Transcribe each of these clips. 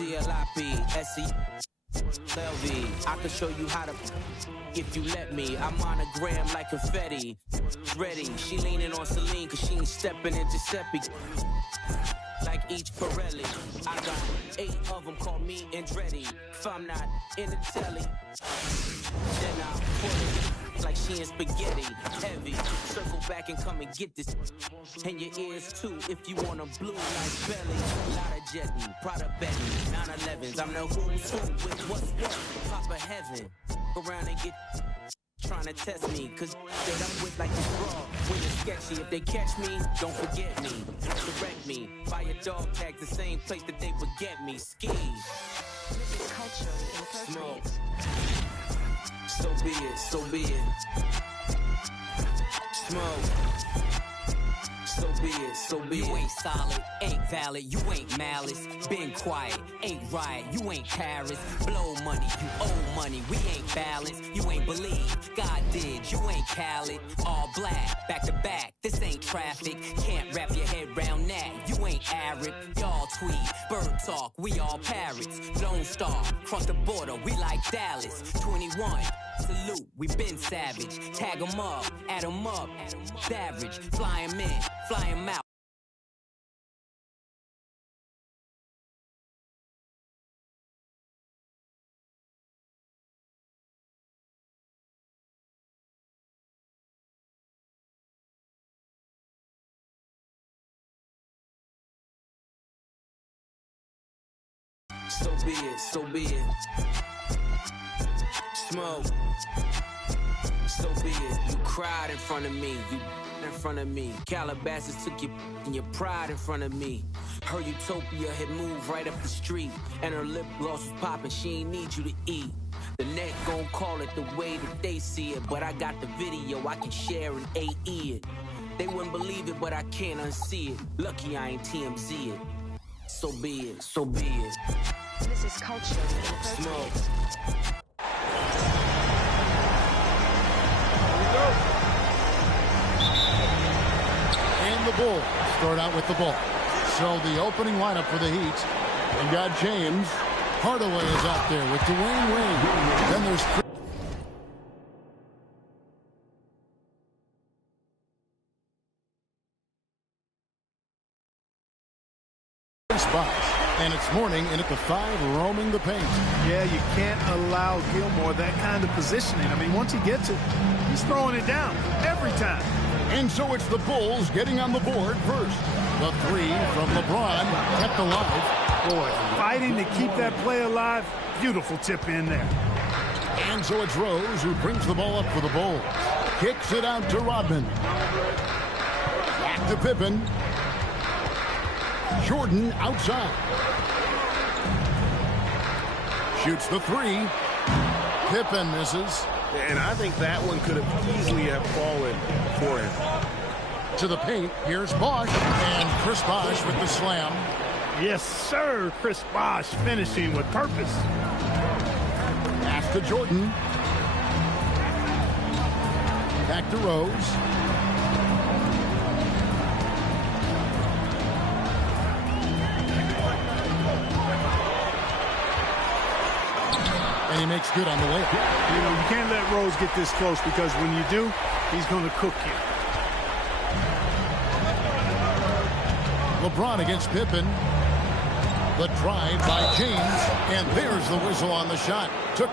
I can show you how to if you let me. I'm monogram like confetti. Ready, she leaning on Celine cause she ain't stepping in Giuseppe. Like each Pirelli, I got 8 of them, call me Andretti. If I'm not in the telly, then I'll pull it like she in spaghetti. Heavy, circle back and come and get this. And your ears too, if you want a blue like belly. Lot of jetting, Prada betting, 911s. I'm the who's who with what's what. Papa heaven, around and get trying to test me, cause that I'm with like this raw. When it's sketchy, if they catch me, don't forget me. Correct me, buy a dog tag the same place that they would get me. Ski. This is culturally inappropriate. So be it, so be it. Smoke. So be it, so be it. You ain't solid, ain't valid, you ain't malice. Been quiet, ain't right, you ain't Paris. Blow money, you owe money, we ain't balanced. You ain't believe, God did, you ain't Khaled. All black, back to back, this ain't traffic. Can't wrap your head round that, you ain't Arab. Y'all tweet, bird talk, we all parrots. Lone Star, cross the border, we like Dallas. 21, salute, we been savage. Tag 'em up, add 'em up. Savage, fly 'em in, fly 'em out. So be it, so be it. Smoke. So be it. You cried in front of me. You in front of me. Calabasas took your and your pride in front of me. Her utopia had moved right up the street, and her lip gloss was popping. She ain't need you to eat. The net gon' call it the way that they see it, but I got the video I can share and AE it. They wouldn't believe it, but I can't unsee it. Lucky I ain't TMZ it. So be it, so be it. This is culturally inappropriate. Smoke. And the Bulls start out with the ball. So the opening lineup for the Heat. We got James. Hardaway is out there with Dwayne Wade. Then there's Chris Bosh. And it's Morning in at the 5, roaming the paint. Yeah, you can't allow Gilmore that kind of positioning. I mean, once he gets it, he's throwing it down every time. And so it's the Bulls getting on the board first. The 3 from LeBron kept alive. Boy, fighting to keep that play alive. Beautiful tip in there. And so it's Rose who brings the ball up for the Bulls. Kicks it out to Rodman. Back to Pippen. Jordan outside. Shoots the 3. Pippen misses. And I think that one could have easily have fallen for him. To the paint, here's Bosh. And Chris Bosh with the slam. Yes, sir. Chris Bosh finishing with purpose. Pass to Jordan. Back to Rose. And he makes good on the layup. You know, you can't let Rose get this close because when you do, he's going to cook you. LeBron against Pippen. The drive by James. And there's the whistle on the shot. Took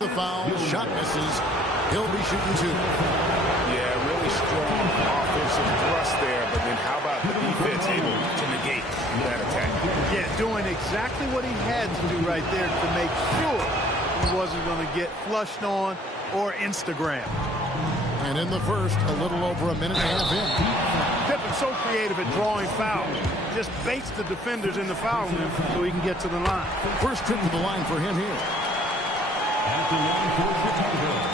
the foul. Shot misses. He'll be shooting 2. Yeah, really strong offensive thrust there, but then how about the defense able to negate that attack? Yeah, doing exactly what he had to do right there to make sure he wasn't going to get flushed on or Instagram. And in the first, a little over a minute and a half in. Pippen So creative at drawing fouls. Just baits the defenders in the foul line so he can get to the line. First trip to the line for him here. At the line for Chicago.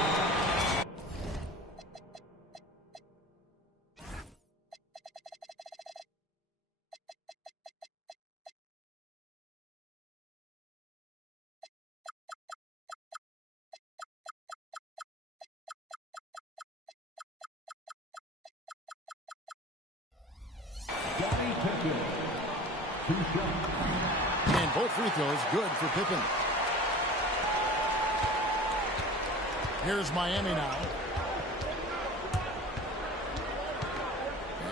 And both free throws good for Pippen. Here's Miami now.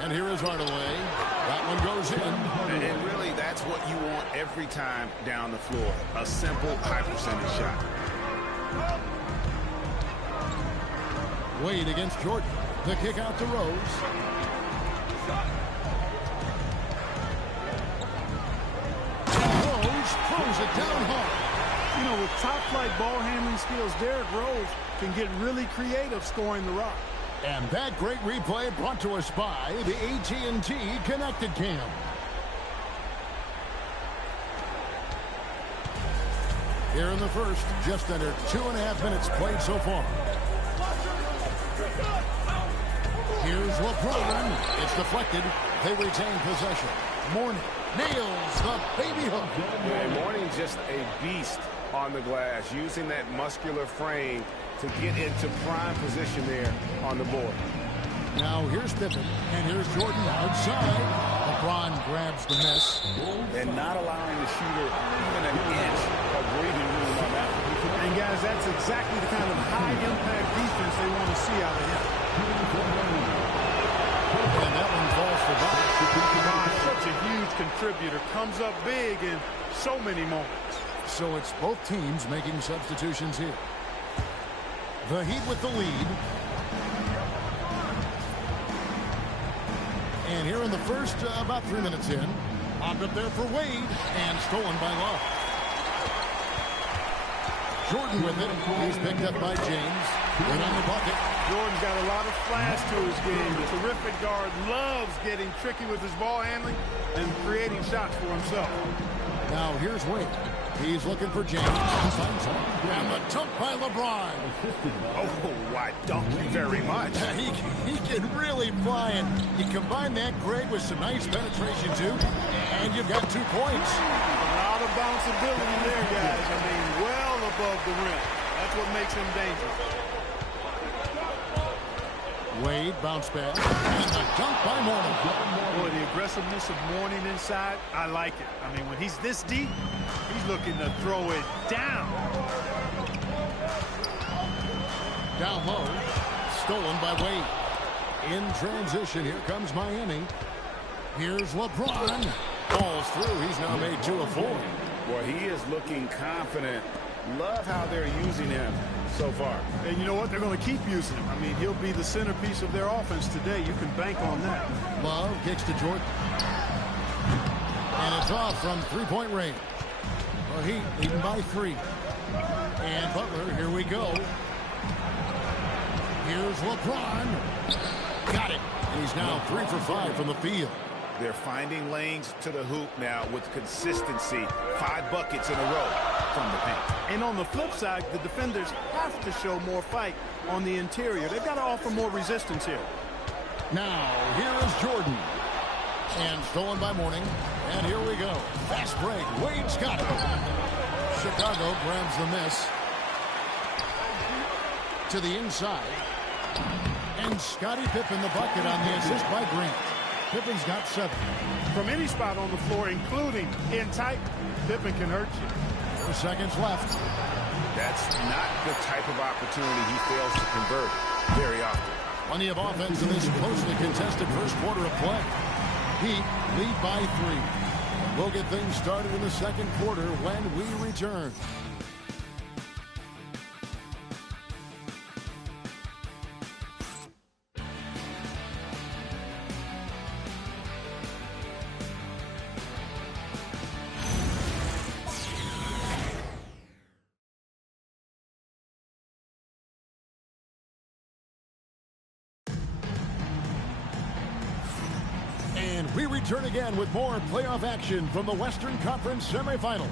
And here is Hardaway. That one goes in. And really, that's what you want every time down the floor. A simple, high-percentage shot. Wade against Jordan. The kick out to Rose. Rose throws it down hard. You know, with top-flight ball handling skills, Derrick Rose can get really creative scoring the rock. And that great replay brought to us by the AT&T Connected Cam. Here in the first, just under 2.5 minutes played so far. Here's LeBron. It's deflected. They retain possession. Mourning nails the baby hook. And Mourning's just a beast on the glass, using that muscular frame to get into prime position there on the board. Now here's Pippen, and here's Jordan outside. LeBron grabs the miss. And not allowing the shooter even an inch of breathing room on that one. And guys, that's exactly the kind of high-impact defense they want to see out of him. And that one falls for Bob. Such a huge contributor, comes up big in so many moments. So it's both teams making substitutions here. The Heat with the lead. And here in the first, about 3 minutes in, popped up there for Wade, and stolen by Love. Jordan with it. He's picked up by James. Right on the bucket. Jordan's got a lot of flash to his game. The terrific guard loves getting tricky with his ball handling and creating shots for himself. Now here's Wade. He's looking for James. And the dunk by LeBron. Oh, why don't you very much? He can really fly it. You combine that, Greg, with some nice penetration, too, and you've got 2 points. A lot of bounceability there, guys. I mean, well above the rim. That's what makes him dangerous. Wade bounce back. And the dunk by Mourning. Boy, the aggressiveness of Mourning inside, I like it. I mean, when he's this deep, he's looking to throw it down. Down low. Stolen by Wade. In transition, here comes Miami. Here's LeBron. Falls through. He's now made 2 of 4. Well, he is looking confident. Love how they're using him so far. And you know what? They're going to keep using him. I mean, he'll be the centerpiece of their offense today. You can bank on that. Love kicks to Jordan. And it's off from 3-point range. Well, Heat leading by 3. And Butler, here we go. Here's LeBron. Got it. And he's now 3 for 5 from the field. They're finding lanes to the hoop now with consistency. 5 buckets in a row from the paint. And on the flip side, the defenders have to show more fight on the interior. They've got to offer more resistance here. Now, here is Jordan. And stolen by Mourning. And here we go. Fast break. Wade's got it. Chicago grabs the miss. To the inside. And Scottie Pippen the bucket on the assist by Green. Pippen's got 7. From any spot on the floor, including in tight, Pippen can hurt you. 4 seconds left. That's not the type of opportunity he fails to convert very often. Plenty of offense in this closely contested first quarter of play. Heat lead by 3. We'll get things started in the second quarter when we return. return again with more playoff action from the Western Conference semifinals.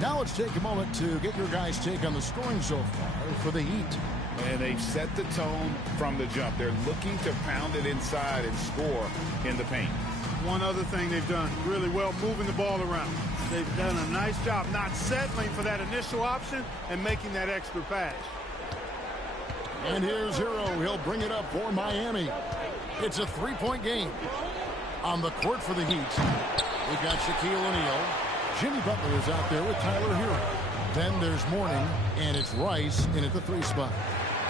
Now let's take a moment to get your guys' take on the scoring so far for the Heat. And they've set the tone from the jump. They're looking to pound it inside and score in the paint. One other thing they've done really well, moving the ball around. They've done a nice job not settling for that initial option and making that extra pass. And here's Hero. He'll bring it up for Miami. It's a three-point game. On the court for the Heat, we've got Shaquille O'Neal. Jimmy Butler is out there with Tyler Hero. Then there's Mourning, and it's Rice in at the 3 spot.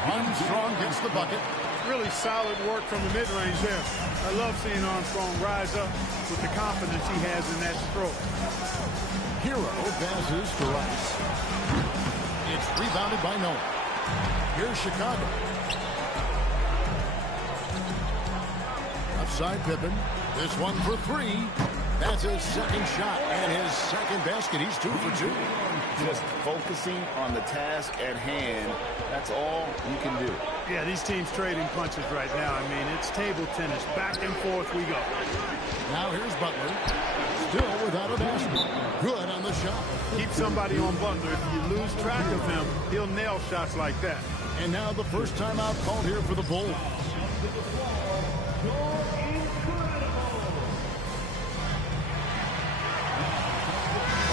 Armstrong gets the bucket. Really solid work from the mid-range there. I love seeing Armstrong rise up with the confidence he has in that stroke. Hero passes to Rice. It's rebounded by Noah. Here's Chicago. Outside Pippen. This one for 3. That's his second shot and his second basket. He's 2 for 2. Just focusing on the task at hand. That's all you can do. Yeah, these teams trading punches right now. I mean, it's table tennis. Back and forth we go. Now here's Butler. Still without a basket. Good on the shot. Keep somebody on Butler. If you lose track of him, he'll nail shots like that. And now the first timeout called here for the Bulls.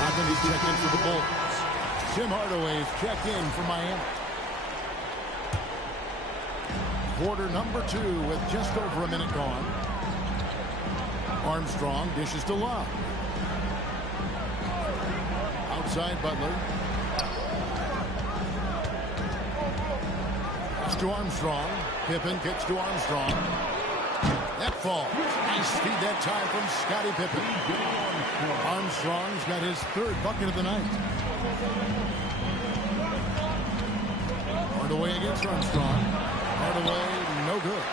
Rodman is checked in for the Bulls. Tim Hardaway is checked in for Miami. Quarter number 2 with just over a minute gone. Armstrong dishes to Love. Outside Butler. Pass to Armstrong. Pippen kicks to Armstrong. That falls. Nice feed that time from Scottie Pippen. Armstrong's got his 3rd bucket of the night. Hardaway against Armstrong. Hardaway, no good.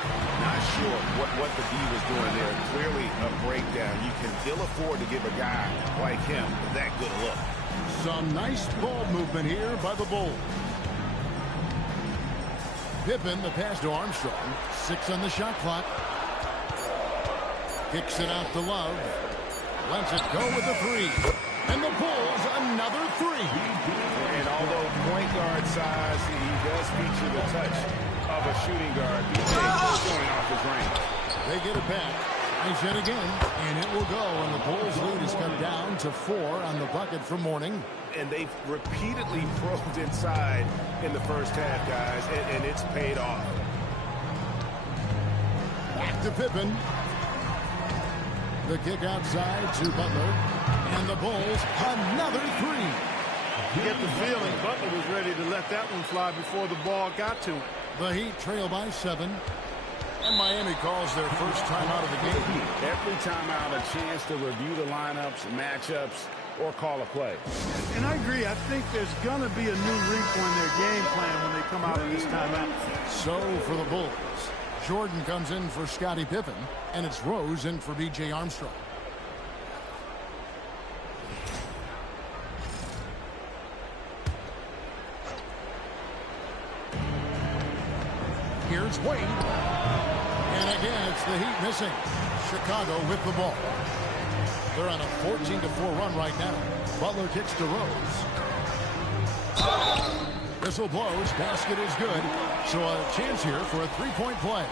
Not sure what the D was doing there. Clearly a breakdown. You can ill afford to give a guy like him that good a look. Some nice ball movement here by the Bulls. Pippen, the pass to Armstrong. 6 on the shot clock. Kicks it out to Love. Lets it go with the 3. And the Bulls, another 3. And although point guard size, he does feature the touch of a shooting guard. BJ going off his range. They get it back. Nice hit again. And it will go. And the Bulls lead is cut down to 4 on the bucket for Mourning. And they've repeatedly probed inside in the first half, guys. And it's paid off. Back to Pippen. The kick outside to Butler. And the Bulls, another 3. You get the feeling Butler was ready to let that one fly before the ball got to him. The Heat trail by 7. And Miami calls their first timeout of the game. Every timeout, a chance to review the lineups, matchups, or call a play. And I agree. I think there's going to be a new wrinkle in their game plan when they come out of this timeout. So for the Bulls, Jordan comes in for Scottie Pippen, and it's Rose in for B.J. Armstrong. Here's Wade. And again, it's the Heat missing. Chicago with the ball. They're on a 14-4 run right now. Butler kicks to Rose. Whistle blows. Basket is good. So a chance here for a three-point play.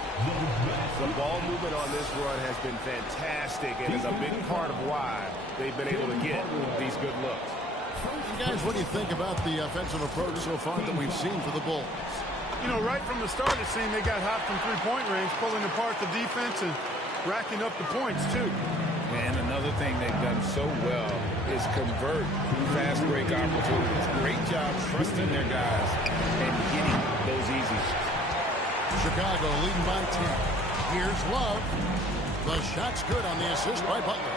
The ball movement on this run has been fantastic and is a big part of why they've been able to get these good looks. You guys, what do you think about the offensive approach so far that we've seen for the Bulls? You know, right from the start, it seemed they got hot from three-point range, pulling apart the defense and racking up the points, too. And another thing they've done so well is convert fast break opportunities. Great job trusting their guys and getting those easy shots. Chicago leading by 10. Here's Love. The shot's good on the assist by Butler.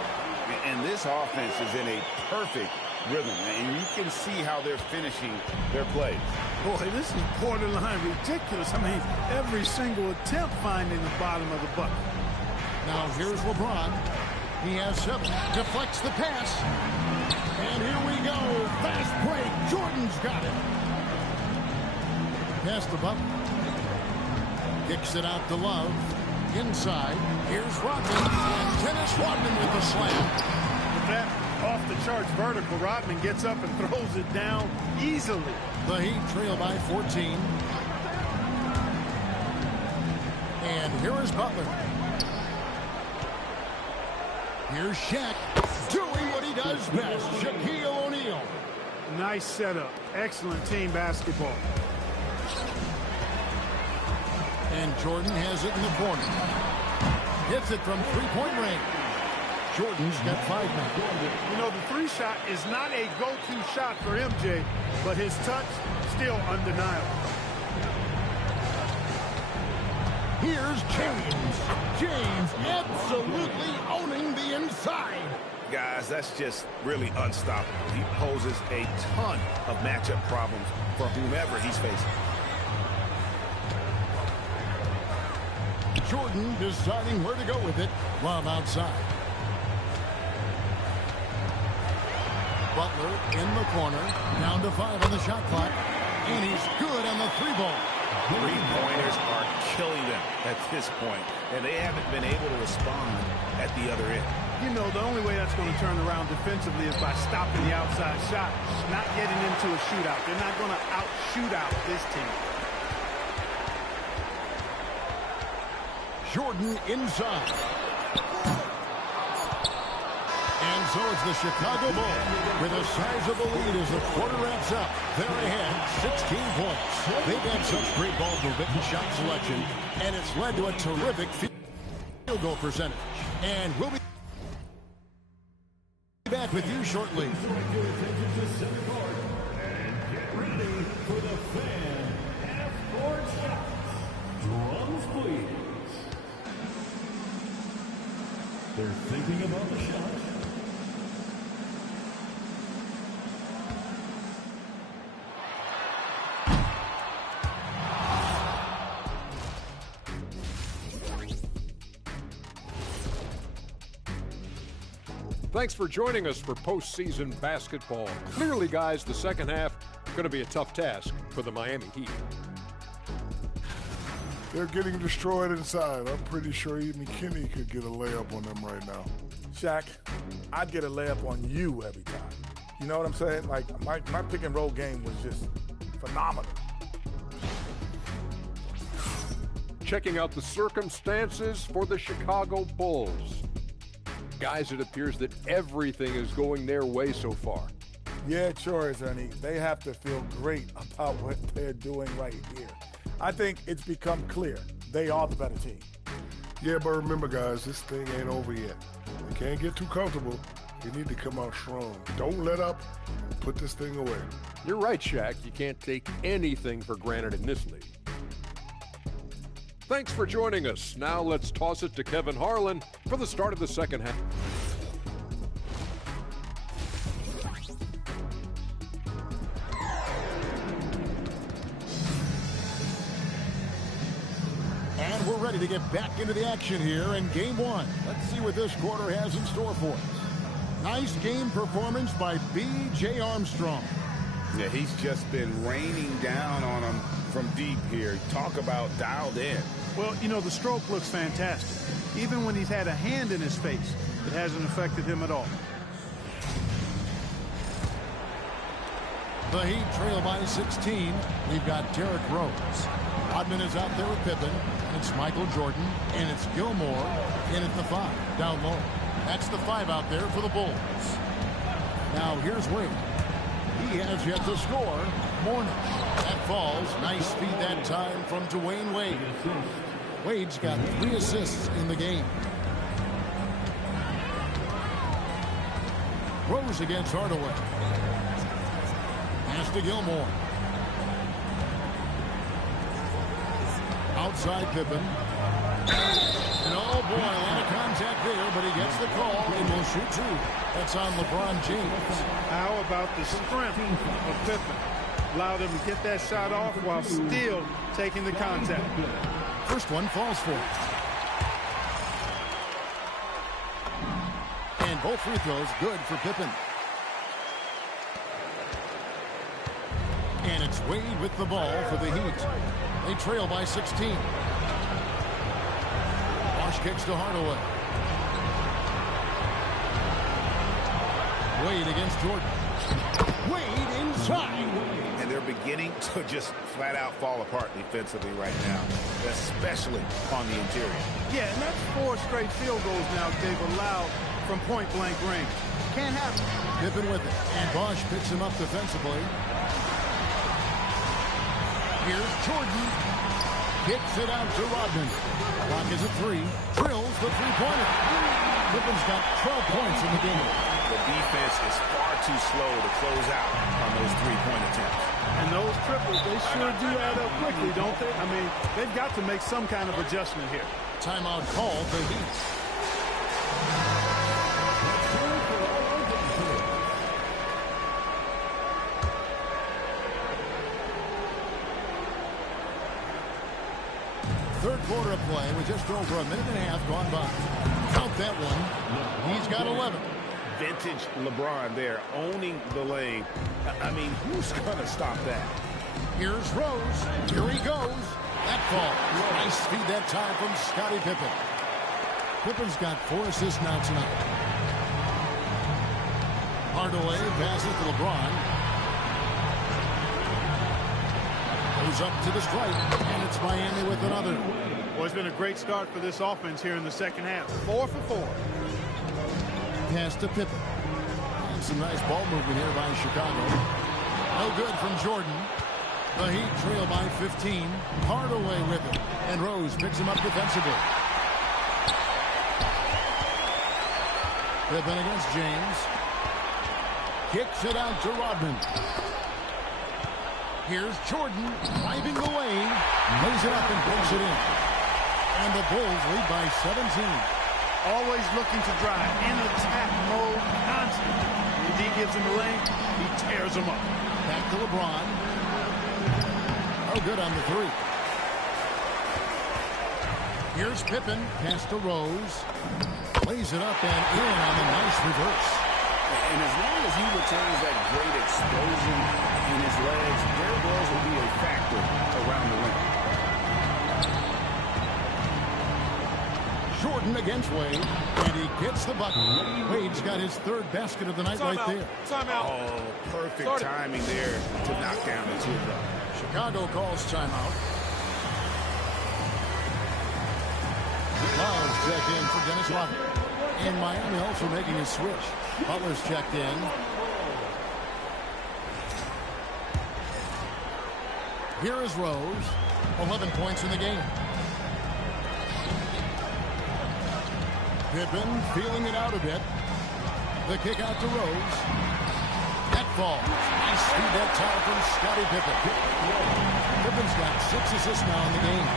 And this offense is in a perfect rhythm, and you can see how they're finishing their plays. Boy, this is borderline ridiculous. I mean, every single attempt finding the bottom of the bucket. Now here's LeBron. He has 7. Deflects the pass. And here we go. Fast break. Jordan's got it. Pass to Butler. Kicks it out to Love. Inside, here's Rodman. And Dennis Rodman with the slam. With that off-the-charts vertical, Rodman gets up and throws it down easily. The Heat trail by 14. And here is Butler. Here's Shaq doing what he does best, Shaquille O'Neal. Nice setup. Excellent team basketball. And Jordan has it in the corner. Hits it from three-point range. Jordan's got 5 now. You know, the three shot is not a go-to shot for MJ, but his touch still undeniable. Here's James. James absolutely owning the inside. Guys, that's just really unstoppable. He poses a ton of matchup problems for whomever he's facing. Jordan deciding where to go with it. Lob outside. Butler in the corner. Down to 5 on the shot clock. And he's good on the 3-ball. Three-pointers are killing them at this point, and they haven't been able to respond at the other end. You know, the only way that's going to turn around defensively is by stopping the outside shot, not getting into a shootout. They're not going to out-shoot out this team. Jordan inside. And so it's the Chicago Bulls with a sizable lead as the quarter wraps up. They're ahead 16 points. They've had such great ball movement and shot selection, and it's led to a terrific field goal percentage. And we'll be back with you shortly. And get ready for the fan half-court shots. Drums, please. They're thinking about the shot. Thanks for joining us for postseason basketball. Clearly, guys, the second half going to be a tough task for the Miami Heat. They're getting destroyed inside. I'm pretty sure even McKinney could get a layup on them right now. Shaq, I'd get a layup on you every time. You know what I'm saying? Like, my pick and roll game was just phenomenal. Checking out the circumstances for the Chicago Bulls. Guys, it appears that everything is going their way so far. Yeah, it sure is, Ernie. They have to feel great about what they're doing right here. I think it's become clear they are the better team. Yeah, but remember, guys, this thing ain't over yet. You can't get too comfortable. You need to come out strong. Don't let up. Put this thing away. You're right, Shaq. You can't take anything for granted in this league. Thanks for joining us. Now let's toss it to Kevin Harlan for the start of the second half. And we're ready to get back into the action here in game one. Let's see what this quarter has in store for us. Nice game performance by B.J. Armstrong. Yeah, he's just been raining down on them from deep here. Talk about dialed in. Well, you know, the stroke looks fantastic. Even when he's had a hand in his face, it hasn't affected him at all. The Heat trail by 16. We've got Derrick Rose. Rodman is out there with Pippen. And it's Michael Jordan. And it's Gilmore in at the 5, down low. That's the 5 out there for the Bulls. Now here's Wade. He has yet to score. Mourning. That falls. Nice speed that time from Dwayne Wade. Wade's got 3 assists in the game. Rose against Hardaway. Pass to Gilmore. Outside Pippen. And oh boy, a lot of contact there, but he gets the call and will shoot 2. That's on LeBron James. How about the strength of Pippen? Allowed him to get that shot off while still taking the contact. First one falls for it. And both free throws good for Pippen. And it's Wade with the ball for the Heat. They trail by 16. kicks to Hardaway. Wade against Jordan. Wade inside. And they're beginning to just flat out fall apart defensively right now, especially on the interior. Yeah, and that's 4 straight field goals now they've allowed from point-blank range. Can't happen. Pippen with it. And Bosch picks him up defensively. Here's Jordan. Kicks it out to Rodman. Clock is at 3. Drills the three-pointer. Pippen's got 12 points in the game. The defense is far too slow to close out on those three-point attempts. And those triples, they sure do add up quickly, don't they? I mean, they've got to make some kind of adjustment here. Timeout called the Heat. Third quarter of play with just over a minute and a half gone by. Count that one. He's got 11. Vintage LeBron there, owning the lane. I mean, who's going to stop that? Here's Rose. Here he goes. That ball. Nice feed that time from Scottie Pippen. Pippen's got 4 assists now tonight. Hardaway passes to LeBron. Goes up to the stripe, and it's Miami with another. Well, it's been a great start for this offense here in the second half. 4 for 4. Pass to Pippen. And some nice ball movement here by Chicago. No good from Jordan. The Heat trail by 15. Hardaway with it. And Rose picks him up defensively. Pippen against James. Kicks it out to Rodman. Here's Jordan driving the lane. Lays it up and pulls it in. And the Bulls lead by 17. Always looking to drive in attack mode constantly. When D gives him the lane, he tears him up. Back to LeBron. Oh, good on the 3. Here's Pippen. Pass to Rose. Lays it up and in on a nice reverse. And as long as he returns that great explosion in his legs, their balls will be a factor around the rim. Jordan against Wade, and he gets the bucket. Wade's got his 3rd basket of the night right there. Timeout. Oh, perfect timing there to knock down the 2 of them. Chicago calls timeout. Lyles checked in for Dennis Rodman. And Miami also making his switch. Butler's checked in. Here is Rose. 11 points in the game. Pippen feeling it out a bit. The kick out to Rose. That ball. Nice speed that time from Scottie Pippen. Pippen's got 6 assists now in the game.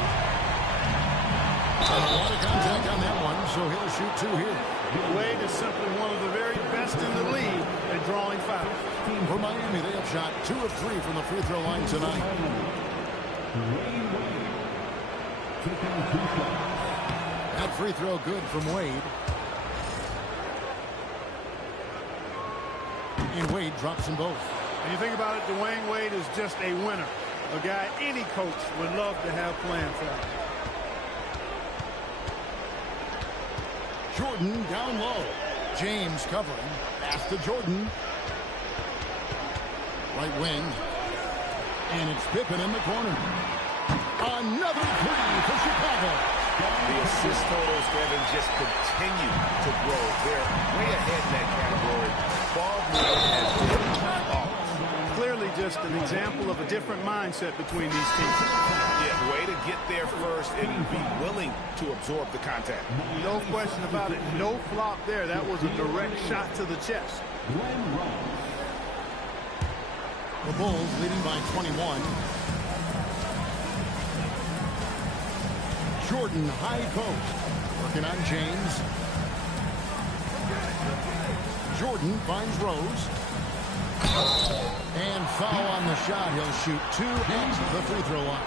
A lot of contact on that one, so he'll shoot 2 here. Wade is simply one of the very best in the league at drawing fouls. For Miami, they have shot 2 of 3 from the free throw line tonight. That free throw good from Wade. And Wade drops them both. When you think about it, Dwayne Wade is just a winner. A guy any coach would love to have playing for him. Jordan down low. James covering. Pass to Jordan. Right wing. And it's Pippen in the corner. Another 3 for Chicago. The assist totals, Kevin, just continue to grow. They're way ahead in that category. Ball movement has been off. Clearly just an example of a different mindset between these teams. Yeah, way to get there first and be willing to absorb the contact. No question about it. No flop there. That was a direct shot to the chest. The Bulls leading by 21. Jordan high post. Working on James. Jordan finds Rose. And foul on the shot. He'll shoot 2 at the free throw line.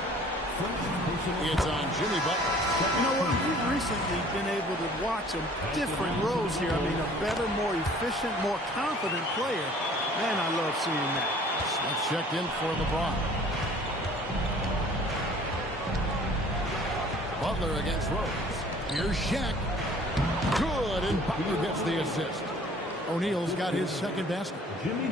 It's on Jimmy Butler. You know what? We've recently been able to watch a different Rose here. I mean, a better, more efficient, more confident player. Man, I love seeing that. Smith checked in for LeBron. Butler against Rose. Here's Shaq. Good, and Butler gets the assist. O'Neal's got his second basket.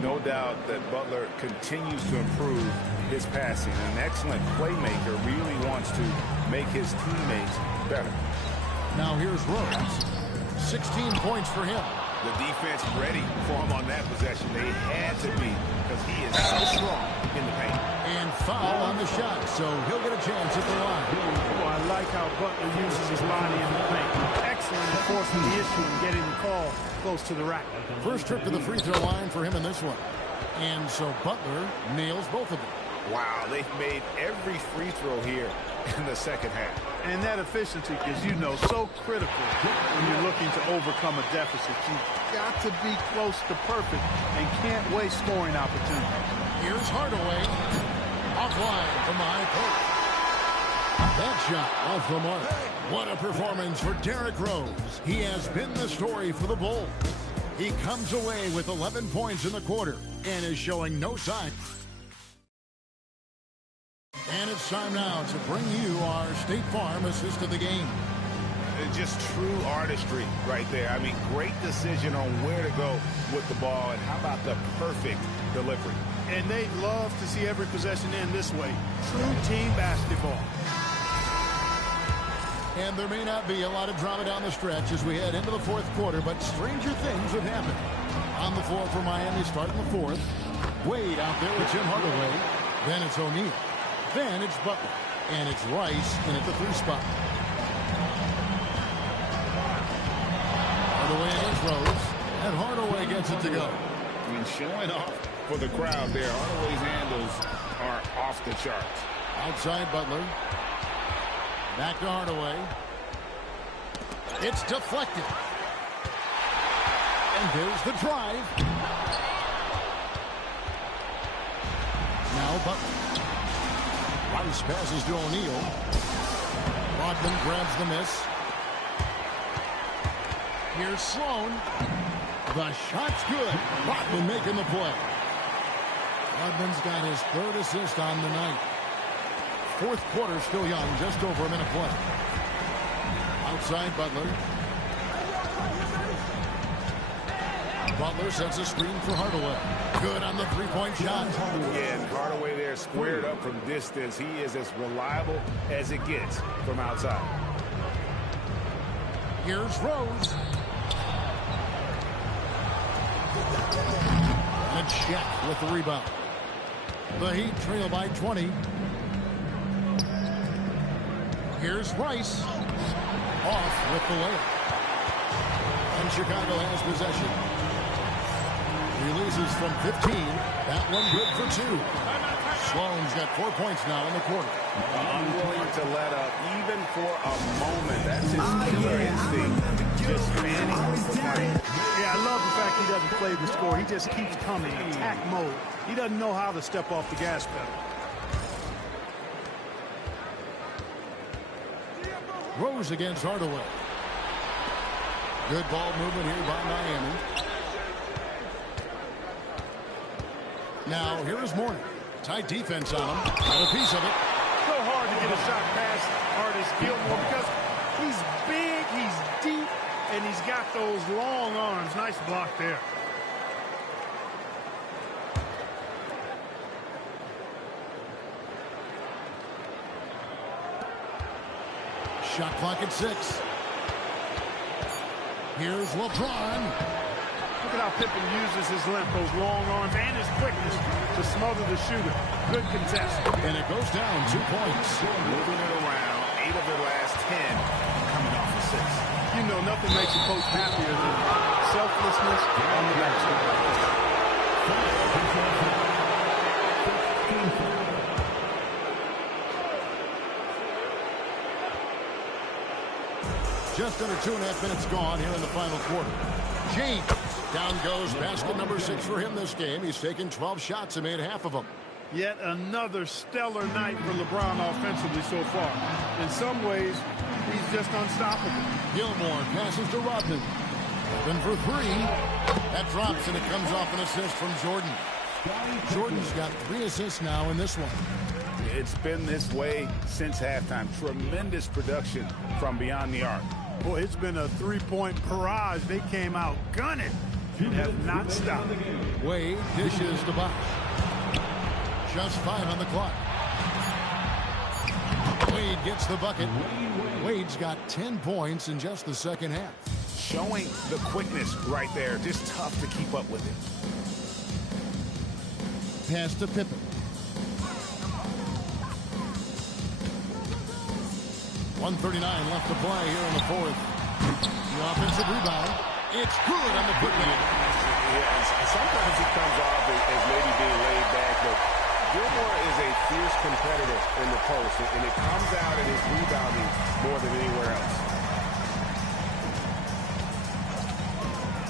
No doubt that Butler continues to improve his passing. An excellent playmaker, really wants to make his teammates better. Now here's Rose. 16 points for him. The defense ready for him on that possession. They had to be, because he is so strong in the paint. And foul on the shot, so he'll get a chance at the line. Oh, I like how Butler uses his body in the paint. Excellent in forcing the issue and getting the call close to the rack. First trip to the free throw line for him in this one. And so Butler nails both of them. Wow, they've made every free throw here in the second half. And that efficiency is, so critical when you're looking to overcome a deficit. You've got to be close to perfect and can't waste scoring opportunities. Here's Hardaway. Offline from the high post. That shot off the mark. What a performance for Derrick Rose. He has been the story for the Bulls. He comes away with 11 points in the quarter and is showing no sign. And it's time now to bring you our State Farm assist of the game. Just true artistry right there. I mean, great decision on where to go with the ball, and how about the perfect delivery. And they'd love to see every possession end this way. True team basketball. And there may not be a lot of drama down the stretch as we head into the fourth quarter, but stranger things have happened. On the floor for Miami starting the fourth. Wade out there with Tim Hardaway. Then it's O'Neal. Then it's Butler. And it's Rice in at the 3 spot. Hardaway against Rose. And Hardaway gets it to go. I mean, showing off for the crowd there. Hardaway's handles are off the charts. Outside Butler. Back to Hardaway. It's deflected. And there's the drive. Now Butler. Rice passes to O'Neal. Rodman grabs the miss. Here's Sloan. The shot's good. Rodman making the play. Rodman's got his 3rd assist on the night. Fourth quarter still young, just over a minute play. Outside Butler. Butler sets a screen for Hardaway. Good on the 3-point shot. Yeah, and Hardaway there squared up from distance. He is as reliable as it gets from outside. Here's Rose. And Shaq with the rebound. The Heat trail by 20. Here's Rice. Off with the layup. And Chicago has possession. Releases from 15. That one good for 2. Sloan's got 4 points now in the quarter. Unwilling to let up even for a moment. That's his killer instinct. Just fanning the play. Yeah, I love the fact he doesn't play the score. He just keeps coming. Attack mode. He doesn't know how to step off the gas pedal. Rose against Hardaway. Good ball movement here by Miami. Now, here is Mourning. Tight defense on him. Got a piece of it. So hard to get a shot past Artis Gilmore because he's big, he's deep, and he's got those long arms. Nice block there. Shot clock at 6. Here's LeBron. Look at how Pippen uses his length, those long arms, and his quickness to smother the shooter. Good contest. And it goes down 2 points. Moving it around. 8 of their last 10 coming off assists. You know, nothing makes a coach happier than selflessness on the basketball. Just under 2.5 minutes gone here in the final quarter. James. Down goes basket number 6 for him this game. He's taken 12 shots and made half of them. Yet another stellar night for LeBron offensively so far. In some ways, he's just unstoppable. Gilmore passes to Rodman. Rodman for 3. That drops and it comes off an assist from Jordan. Jordan's got 3 assists now in this one. It's been this way since halftime. Tremendous production from beyond the arc. Boy, it's been a three-point barrage. They came out gunning and have not stopped. Wade dishes to Bosch. Just 5 on the clock. Wade gets the bucket. Wade's got 10 points in just the second half. Showing the quickness right there. Just tough to keep up with it. Pass to Pippen. 1:39 left to play here in the fourth. The offensive rebound. It's good on the Pippen. Yeah, sometimes he comes off as maybe being laid back, but Gilmore is a fierce competitor in the post, and it comes out in his rebounding more than anywhere else.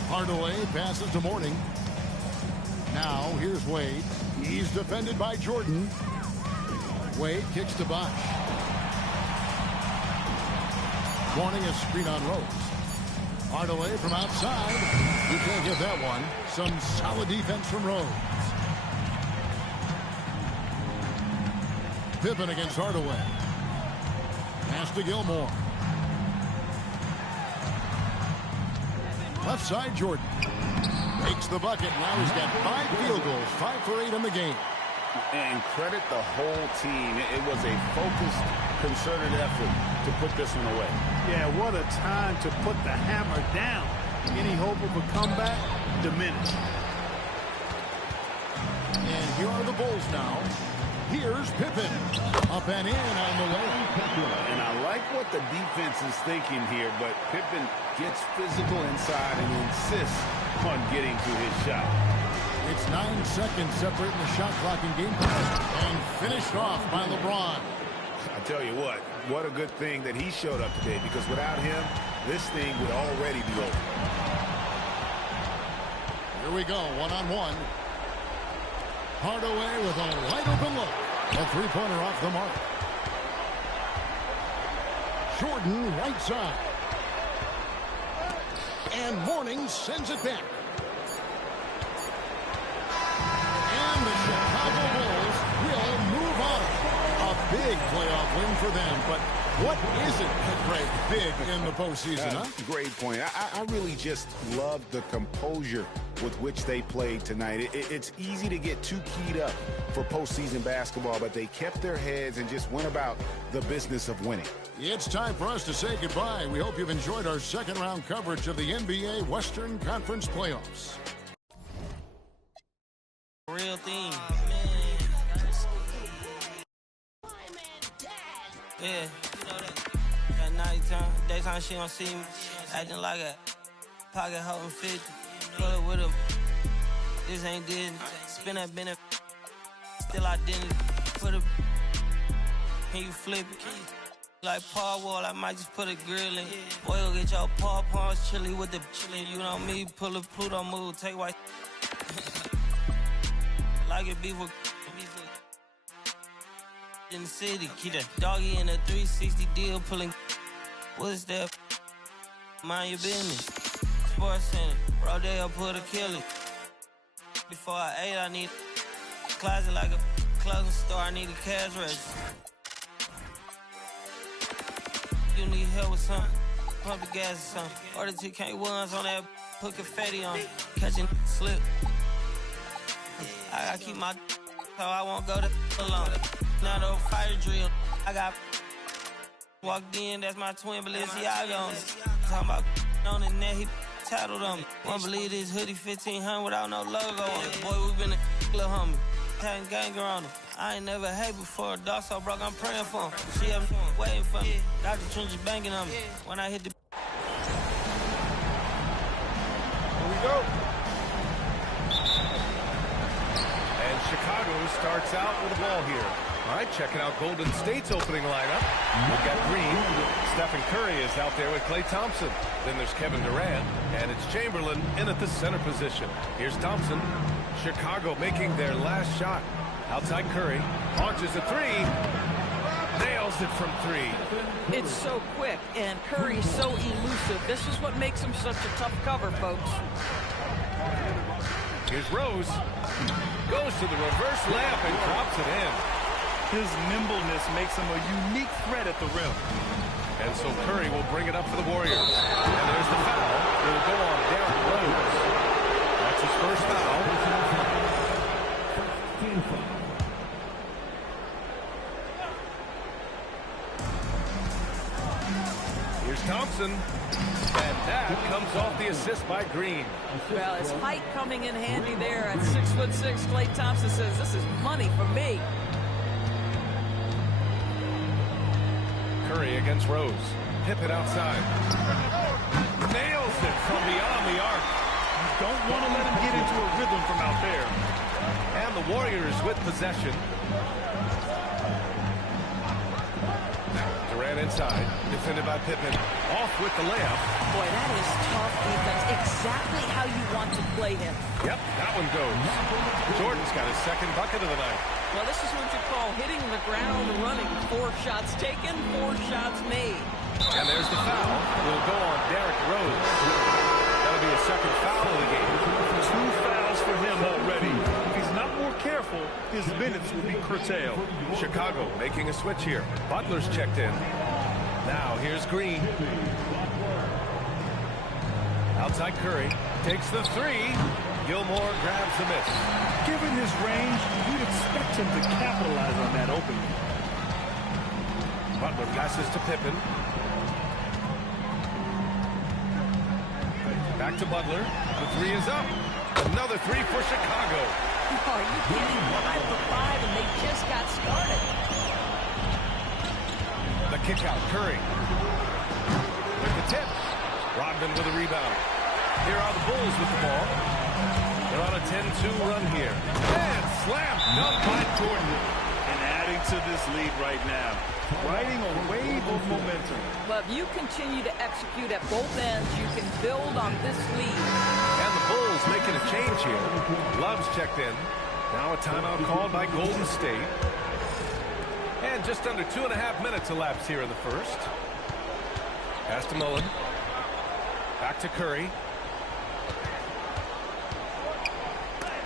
Hardaway passes to Mourning. Now here's Wade. He's defended by Jordan. Wade kicks to Bosch. Mourning a screen on Rose. Hardaway from outside. You can't get that one. Some solid defense from Rose. Pippen against Hardaway. Pass to Gilmore. Left side, Jordan. Makes the bucket. Now he's got 5 field goals. 5 for 8 in the game. And credit the whole team. It was a focused, concerted effort to put this one away. Yeah, what a time to put the hammer down. Any hope of a comeback diminished. And here are the Bulls now. Here's Pippen. Up and in on the way. And I like what the defense is thinking here, but Pippen gets physical inside and insists on getting to his shot. It's 9 seconds separating the shot clock and game clock. And finished off by LeBron. I tell you what a good thing that he showed up today, because without him, this thing would already be over. Here we go, one-on-one. Hardaway with a wide open look. A three-pointer off the mark. Jordan right side. And Mourning sends it back. And the Chicago Bulls will move on. A big playoff win for them, but what isn't great big in the postseason, huh? Great point. I really just love the composure with which they played tonight. It's easy to get too keyed up for postseason basketball, but they kept their heads and just went about the business of winning. It's time for us to say goodbye. We hope you've enjoyed our second round coverage of the NBA Western Conference Playoffs. Real thing. Yeah, you know that nighttime, daytime she don't see me, acting like a pocket holding 50. Pull it with him. This ain't Disney. Spin that bend it. Still identity. Put a. Can you flip it? Like Paul Wall, I might just put a grill in. Boy, you'll get your paw pawns chili with the chili. You know me, pull a Pluto move, take white. Like it beef with in the city. Keep that doggy in a 360 deal, pulling. What's that? Mind your business. Sports Center, Rodeo put a killer. Before I ate, I need a closet like a clothing store. I need a cash register. You need help with something? Pump the gas or something. Order 2K1s on that, put confetti on. Catching slip. I gotta keep my so I won't go to alone. Now the fire drill. I got walked in, that's my twin Balenciaga on it. Talking about on the net, he tattled on me. Won't believe this hoodie 1500 without no logo on it. Boy, we been a little homie. Having ganger on him. I ain't never had before. Dog so broke, I'm praying for him. She up waiting for me. Dr. Trench banging on me. When I hit the. Here we go. And Chicago starts out with the ball here. All right, checking out Golden State's opening lineup. We've got Green. Stephen Curry is out there with Klay Thompson. Then there's Kevin Durant, and it's Chamberlain in at the center position. Here's Thompson. Chicago making their last shot. Outside Curry. Launches a three. Nails it from three. It's so quick, and Curry's so elusive. This is what makes him such a tough cover, folks. Here's Rose. Goes to the reverse layup and drops it in. His nimbleness makes him a unique threat at the rim. And so Curry will bring it up for the Warriors. And there's the foul. It will go on Derrick Rose. That's his first foul. Here's Thompson. And that comes off the assist by Green. Well, his height coming in handy there at 6'6". Klay Thompson says, this is money for me. Curry against Rose. Pippen outside. Nails it from beyond the arc. You don't want to let him get into a rhythm from out there. And the Warriors with possession. Durant inside. Defended by Pippen. Off with the layup. Boy, that is tough defense. Exactly how you want to play him. Yep, that one goes. Jordan's got his second bucket of the night. Well, this is what you call hitting the ground running. 4 shots taken, 4 shots made. And there's the foul. It'll go on Derrick Rose. That'll be a second foul of the game. 2 fouls for him already. If he's not more careful, his minutes will be curtailed. Chicago making a switch here. Butler's checked in. Now here's Green. Outside Curry. Takes the 3. Gilmore grabs the miss. Given his range, you'd expect him to capitalize on that opening. Butler passes to Pippen. Back to Butler. The 3 is up. Another 3 for Chicago. Oh, are you kidding? 5 for 5, and they just got started. The kick out, Curry. With the tip. Rodman with a rebound. Here are the Bulls with the ball. They're on a 10-2 run here. And slam dunk by Jordan. And adding to this lead right now. Riding a wave of momentum. But if you continue to execute at both ends, you can build on this lead. And the Bulls making a change here. Love's checked in. Now a timeout called by Golden State. And just under 2.5 minutes elapsed here in the first. Pass to Mullen. Back to Curry.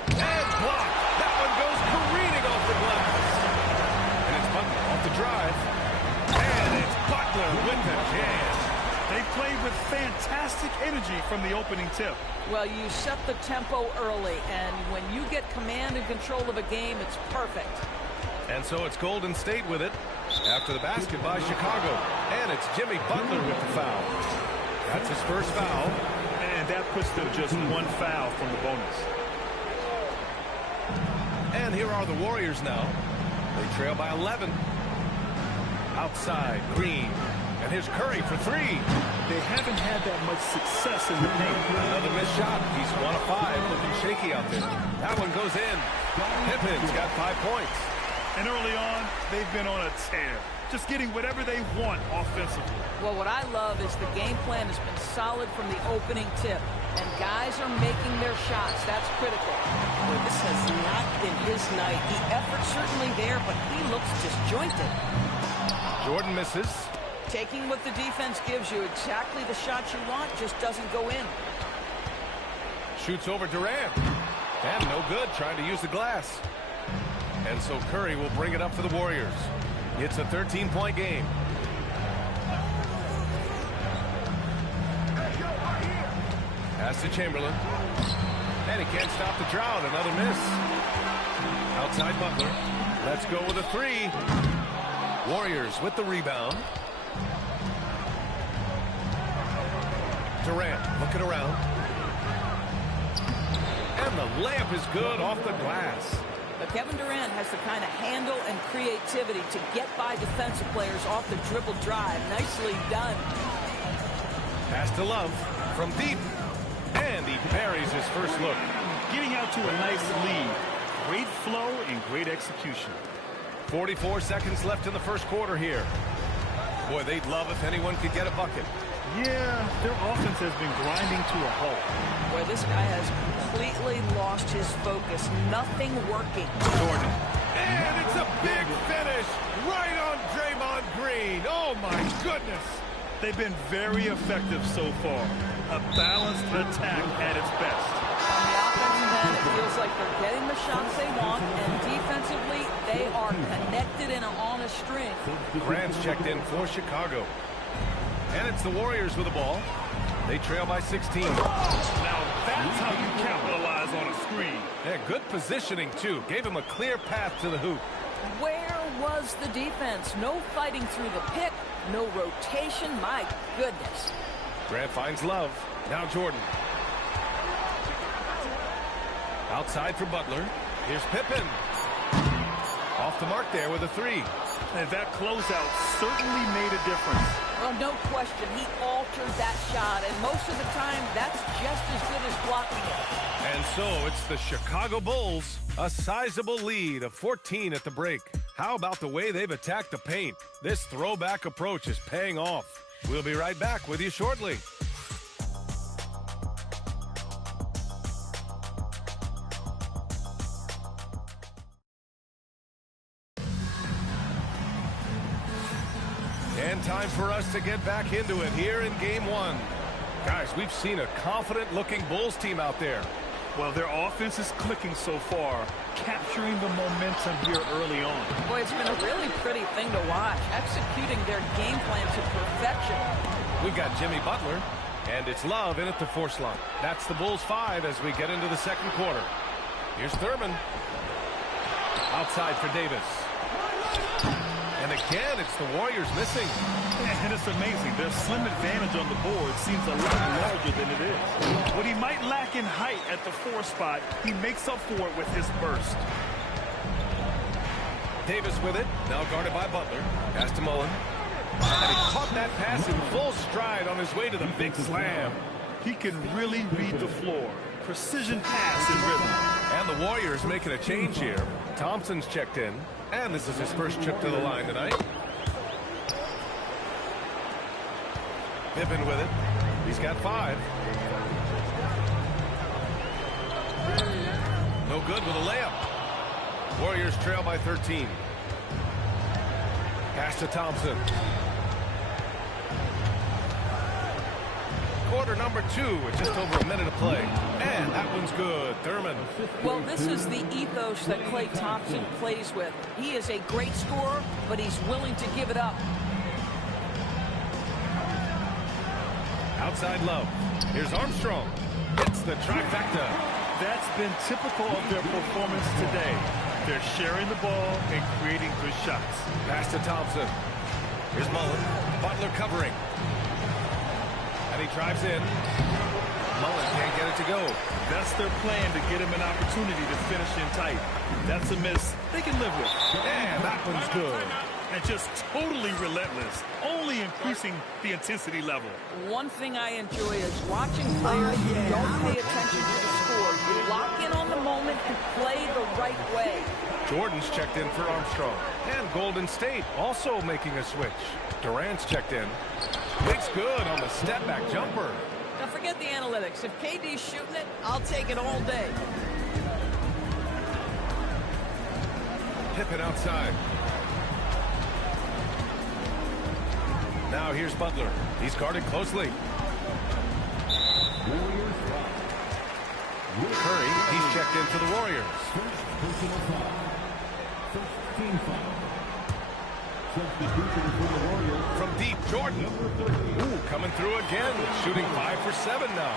And blocked. That one goes careening off the glass. And it's Butler off the drive. And it's Butler with the jam. They played with fantastic energy from the opening tip. Well, you set the tempo early, and when you get command and control of a game, it's perfect. And so it's Golden State with it after the basket by Chicago. And it's Jimmy Butler with the foul. That's his first foul. And that puts them just 1 foul from the bonus. And here are the Warriors now. They trail by 11. Outside, Green. And here's Curry for 3. They haven't had that much success in the paint. Another missed shot. He's 1 of 5. Looking shaky out there. That one goes in. Pippen's got 5 points. And early on, they've been on a tear. Just getting whatever they want offensively. Well, what I love is the game plan has been solid from the opening tip. And guys are making their shots. That's critical. Well, this has not been his night. The effort's certainly there, but he looks disjointed. Jordan misses. Taking what the defense gives you, exactly the shot you want, just doesn't go in. Shoots over Durant. And no good, trying to use the glass. And so Curry will bring it up for the Warriors. It's a 13-point game. Pass to Chamberlain. And he can't stop the drought. Another miss. Outside Butler. Let's go with a 3. Warriors with the rebound. Durant looking around. And the layup is good off the glass. But Kevin Durant has the kind of handle and creativity to get by defensive players off the dribble drive. Nicely done. Pass to Love from deep. And he buries his first look. Getting out to a nice lead. Great flow and great execution. 44 seconds left in the first quarter here. Boy, they'd love if anyone could get a bucket. Yeah, their offense has been grinding to a halt. Boy, this guy has completely lost his focus. Nothing working. Jordan. And it's a big finish right on Draymond Green. Oh, my goodness. They've been very effective so far. A balanced attack at its best. On the offensive end, it feels like they're getting the shots they want, and defensively, they are connected and on a string. Grant's checked in for Chicago. And it's the Warriors with the ball. They trail by 16. Now that's how you capitalize on a screen. Yeah, good positioning, too. Gave him a clear path to the hoop. Where was the defense? No fighting through the pick, no rotation. My goodness. Grant finds Love. Now Jordan. Outside for Butler. Here's Pippen. Off the mark there with a three. And that closeout certainly made a difference. Well, no question. He altered that shot, and most of the time, that's just as good as blocking it. And so it's the Chicago Bulls, a sizable lead of 14 at the break. How about the way they've attacked the paint? This throwback approach is paying off. We'll be right back with you shortly. And time for us to get back into it here in Game 1. Guys, we've seen a confident-looking Bulls team out there. Well, their offense is clicking so far, capturing the momentum here early on. Boy, it's been a really pretty thing to watch, executing their game plan to perfection. We've got Jimmy Butler, and it's Love in at the force line. That's the Bulls 5 as we get into the second quarter. Here's Thurman. Outside for Davis. And again, it's the Warriors missing. And it's amazing. Their slim advantage on the board seems a lot larger than it is. What he might lack in height at the 4 spot, he makes up for it with his burst. Davis with it. Now guarded by Butler. Pass to Mullen. And he caught that pass in full stride on his way to the big slam. He can really read the floor. Precision pass in rhythm. And the Warriors making a change here. Thompson's checked in. And this is his first trip to the line tonight. Pippen with it. He's got 5. No good with a layup. Warriors trail by 13. Pass to Thompson. Quarter number 2 with just over a minute to play. And that one's good. Thurman. Well, this is the ethos that Klay Thompson plays with. He is a great scorer, but he's willing to give it up. Outside Love. Here's Armstrong. It's the trifecta. That's been typical of their performance today. They're sharing the ball and creating good shots. Pass to Thompson. Here's Mullen. Butler covering. And he drives in. Mullen can't get it to go. That's their plan, to get him an opportunity to finish in tight. That's a miss they can live with. And that one's good. And just totally relentless, only increasing the intensity level. One thing I enjoy is watching players who don't pay attention to the score. You lock in on the moment and play the right way. Jordan's checked in for Armstrong. And Golden State also making a switch. Durant's checked in. Makes good on the step-back jumper. Now forget the analytics. If KD's shooting it, I'll take it all day. Pippen outside. Now here's Butler. He's guarded closely. Curry, he's checked in for the Warriors. From deep, Jordan. Ooh, coming through again. Shooting 5 for 7 now.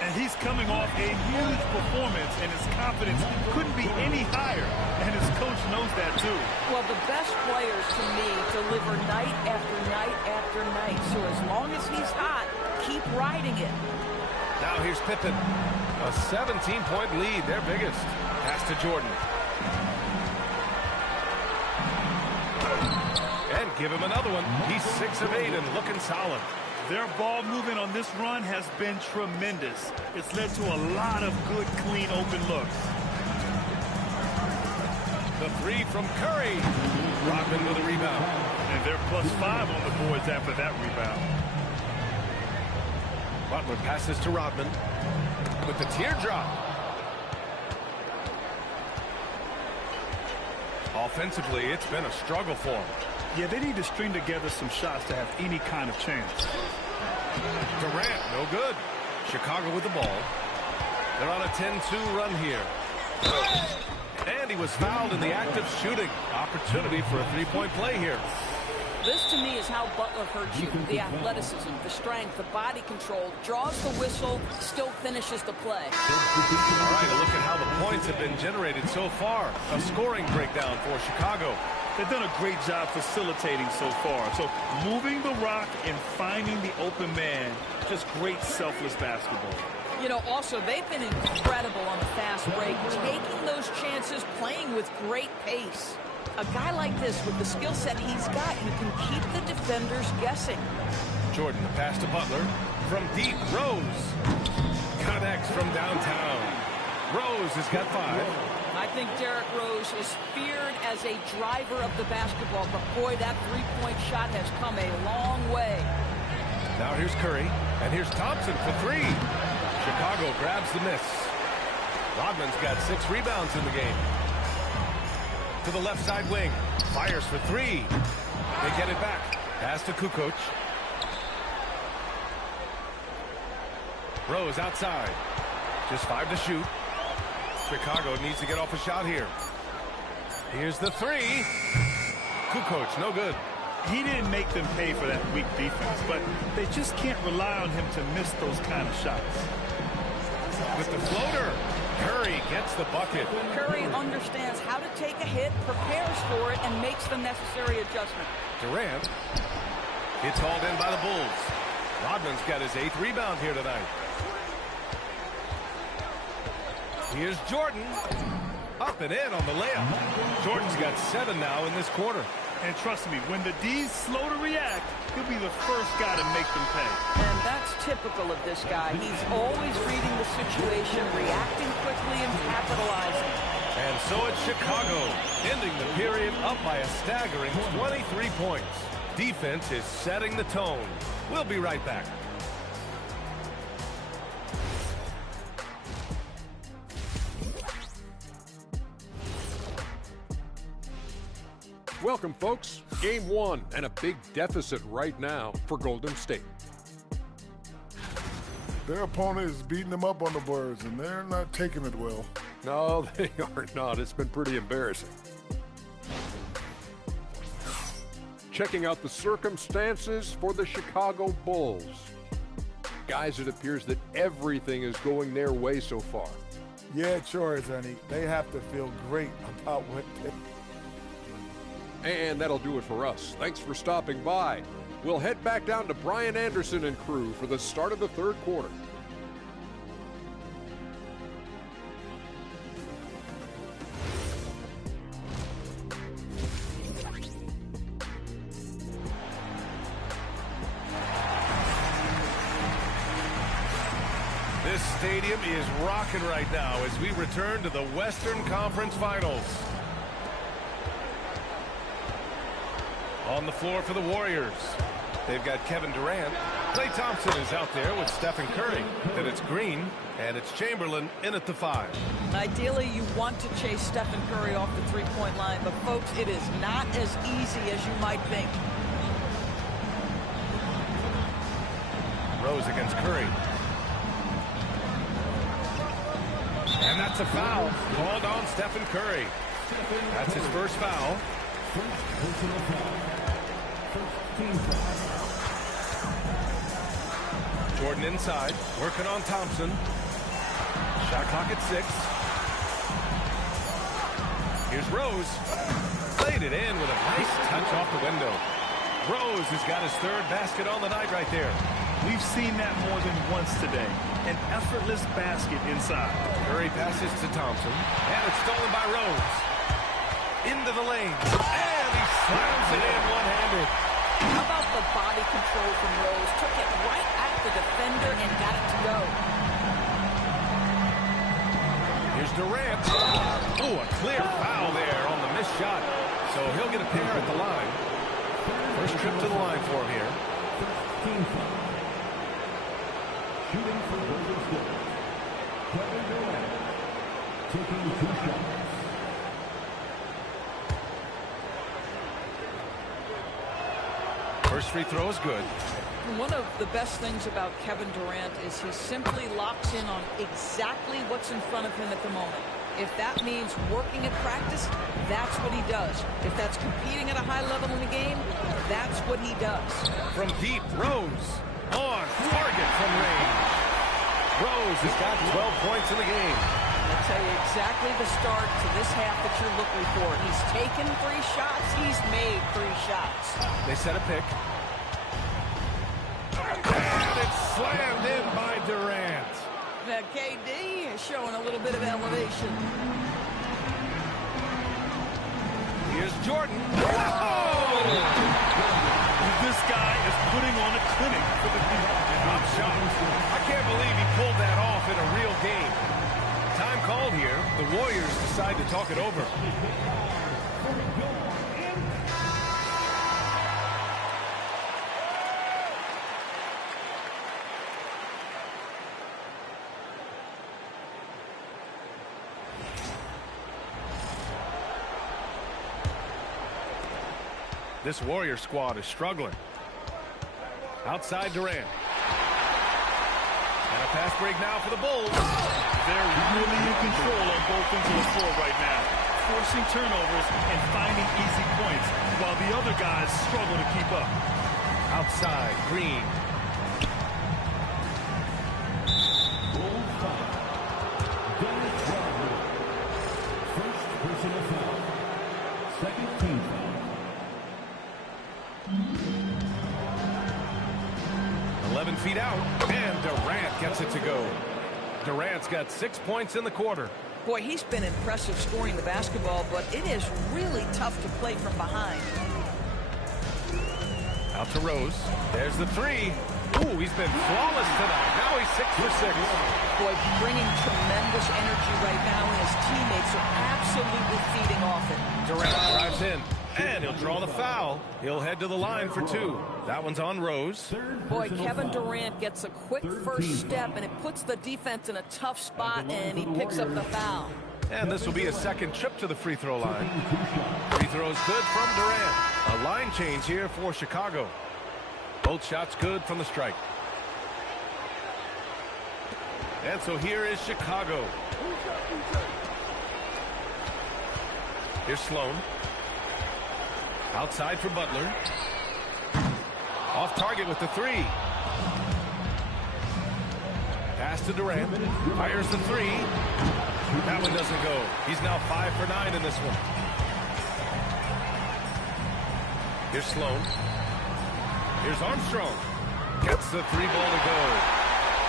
And he's coming off a huge performance, and his confidence couldn't be any higher. And his coach knows that, too. Well, the best players, to me, deliver night after night after night. So as long as he's hot, keep riding it. Now here's Pippen. A 17-point lead, their biggest. Pass to Jordan. And give him another one. He's 6 of 8 and looking solid. Their ball movement on this run has been tremendous. It's led to a lot of good, clean, open looks. The 3 from Curry. Rodman with a rebound. And they're +5 on the boards after that rebound. Butler passes to Rodman with the teardrop. Offensively, it's been a struggle for him. Yeah, they need to string together some shots to have any kind of chance. Durant, no good. Chicago with the ball. They're on a 10-2 run here. And he was fouled in the act of shooting. Opportunity for a 3-point play here. This, to me, is how Butler hurts you. The athleticism, the strength, the body control, draws the whistle, still finishes the play. All right, a look at how the points have been generated so far. A scoring breakdown for Chicago. They've done a great job facilitating so far. So moving the rock and finding the open man, just great selfless basketball. You know, also, they've been incredible on the fast break, taking those chances, playing with great pace. A guy like this, with the skill set he's got, you can keep the defenders guessing. Jordan, the pass to Butler. From deep, Rose. Connects from downtown. Rose has got 5. I think Derrick Rose is feared as a driver of the basketball, but boy, that three-point shot has come a long way. Now here's Curry, and here's Thompson for 3. Chicago grabs the miss. Rodman's got 6 rebounds in the game. To the left side wing. Fires for 3. They get it back. Pass to Kukoc. Rose outside. Just 5 to shoot. Chicago needs to get off a shot here. Here's the 3. Kukoc, no good. He didn't make them pay for that weak defense, but they just can't rely on him to miss those kind of shots. With the floater, Curry gets the bucket. Curry understands how to take a hit, prepares for it, and makes the necessary adjustment. Durant gets hauled in by the Bulls. Rodman's got his 8th rebound here tonight. Here's Jordan. Up and in on the layup. Jordan's got 7 now in this quarter. And trust me, when the D's slow to react, he'll be the first guy to make them pay. And that's typical of this guy. He's always reading the situation, reacting quickly, and capitalizing. And so it's Chicago, ending the period up by a staggering 23 points. Defense is setting the tone. We'll be right back. Welcome, folks. Game 1 and a big deficit right now for Golden State. Their opponent is beating them up on the boards, and they're not taking it well. No, they are not. It's been pretty embarrassing. Checking out the circumstances for the Chicago Bulls. Guys, it appears that everything is going their way so far. Yeah, it sure is, Ernie. They have to feel great about what they... And that'll do it for us. Thanks for stopping by. We'll head back down to Brian Anderson and crew for the start of the 3rd quarter. This stadium is rocking right now as we return to the Western Conference Finals. On the floor for the Warriors, they've got Kevin Durant. Klay Thompson is out there with Stephen Curry. Then it's Green, and it's Chamberlain in at the 5. Ideally, you want to chase Stephen Curry off the three-point line, but folks, it is not as easy as you might think. Rose against Curry. And that's a foul called on Stephen Curry. That's his first foul. Jordan inside, working on Thompson. Shot clock at 6. Here's Rose. Played it in with a nice touch off the window. Rose has got his 3rd basket on the night right there. We've seen that more than once today. An effortless basket inside. Curry passes to Thompson, and it's stolen by Rose. Into the lane, and he slams it in one-handed. How about the body control from Rose? Took it right at the defender and got it to go. Here's Durant. Oh, a clear foul there on the missed shot. So he'll get a pair at the line. First trip to the line for him here. Shooting for Golden State. Kevin Durant taking 2 shots. First free throw is good. One of the best things about Kevin Durant is he simply locks in on exactly what's in front of him at the moment. If that means working at practice, that's what he does. If that's competing at a high level in the game, that's what he does. From deep, Rose on target from range. Rose has got 12 points in the game. I'll tell you exactly the start to this half that you're looking for. He's taken 3 shots. He's made 3 shots. They set a pick. And it's slammed in by Durant. Now, KD is showing a little bit of elevation. Here's Jordan. Oh! This guy is putting on a clinic for the team. I'm shocked. I can't believe he pulled that off in a real game. Time called here. The Warriors decide to talk it over. This Warrior squad is struggling. Outside Durant. And a pass break now for the Bulls. They're really in control on both ends of the floor right now, forcing turnovers and finding easy points, while the other guys struggle to keep up. Outside, Green. First personal foul. Second team foul. 11 feet out, and Durant gets it to go. Durant's got 6 points in the quarter. Boy, he's been impressive scoring the basketball, but it is really tough to play from behind. Out to Rose. There's the 3. Ooh, he's been flawless tonight. Now he's 6 for 6. Boy, bringing tremendous energy right now, and his teammates are absolutely feeding off it. Durant drives in, and he'll draw the foul. He'll head to the line for 2. That one's on Rose. Boy, Kevin Durant gets a quick first step, and it puts the defense in a tough spot, and he picks up the foul. And this will be a second trip to the free throw line. Free throws good from Durant. A line change here for Chicago. Both shots good from the strike. And so here is Chicago. Here's Sloan. Outside for Butler. Off target with the 3. Pass to Durant. Fires the 3. That one doesn't go. He's now 5 for 9 in this one. Here's Sloan. Here's Armstrong. Gets the 3 ball to go.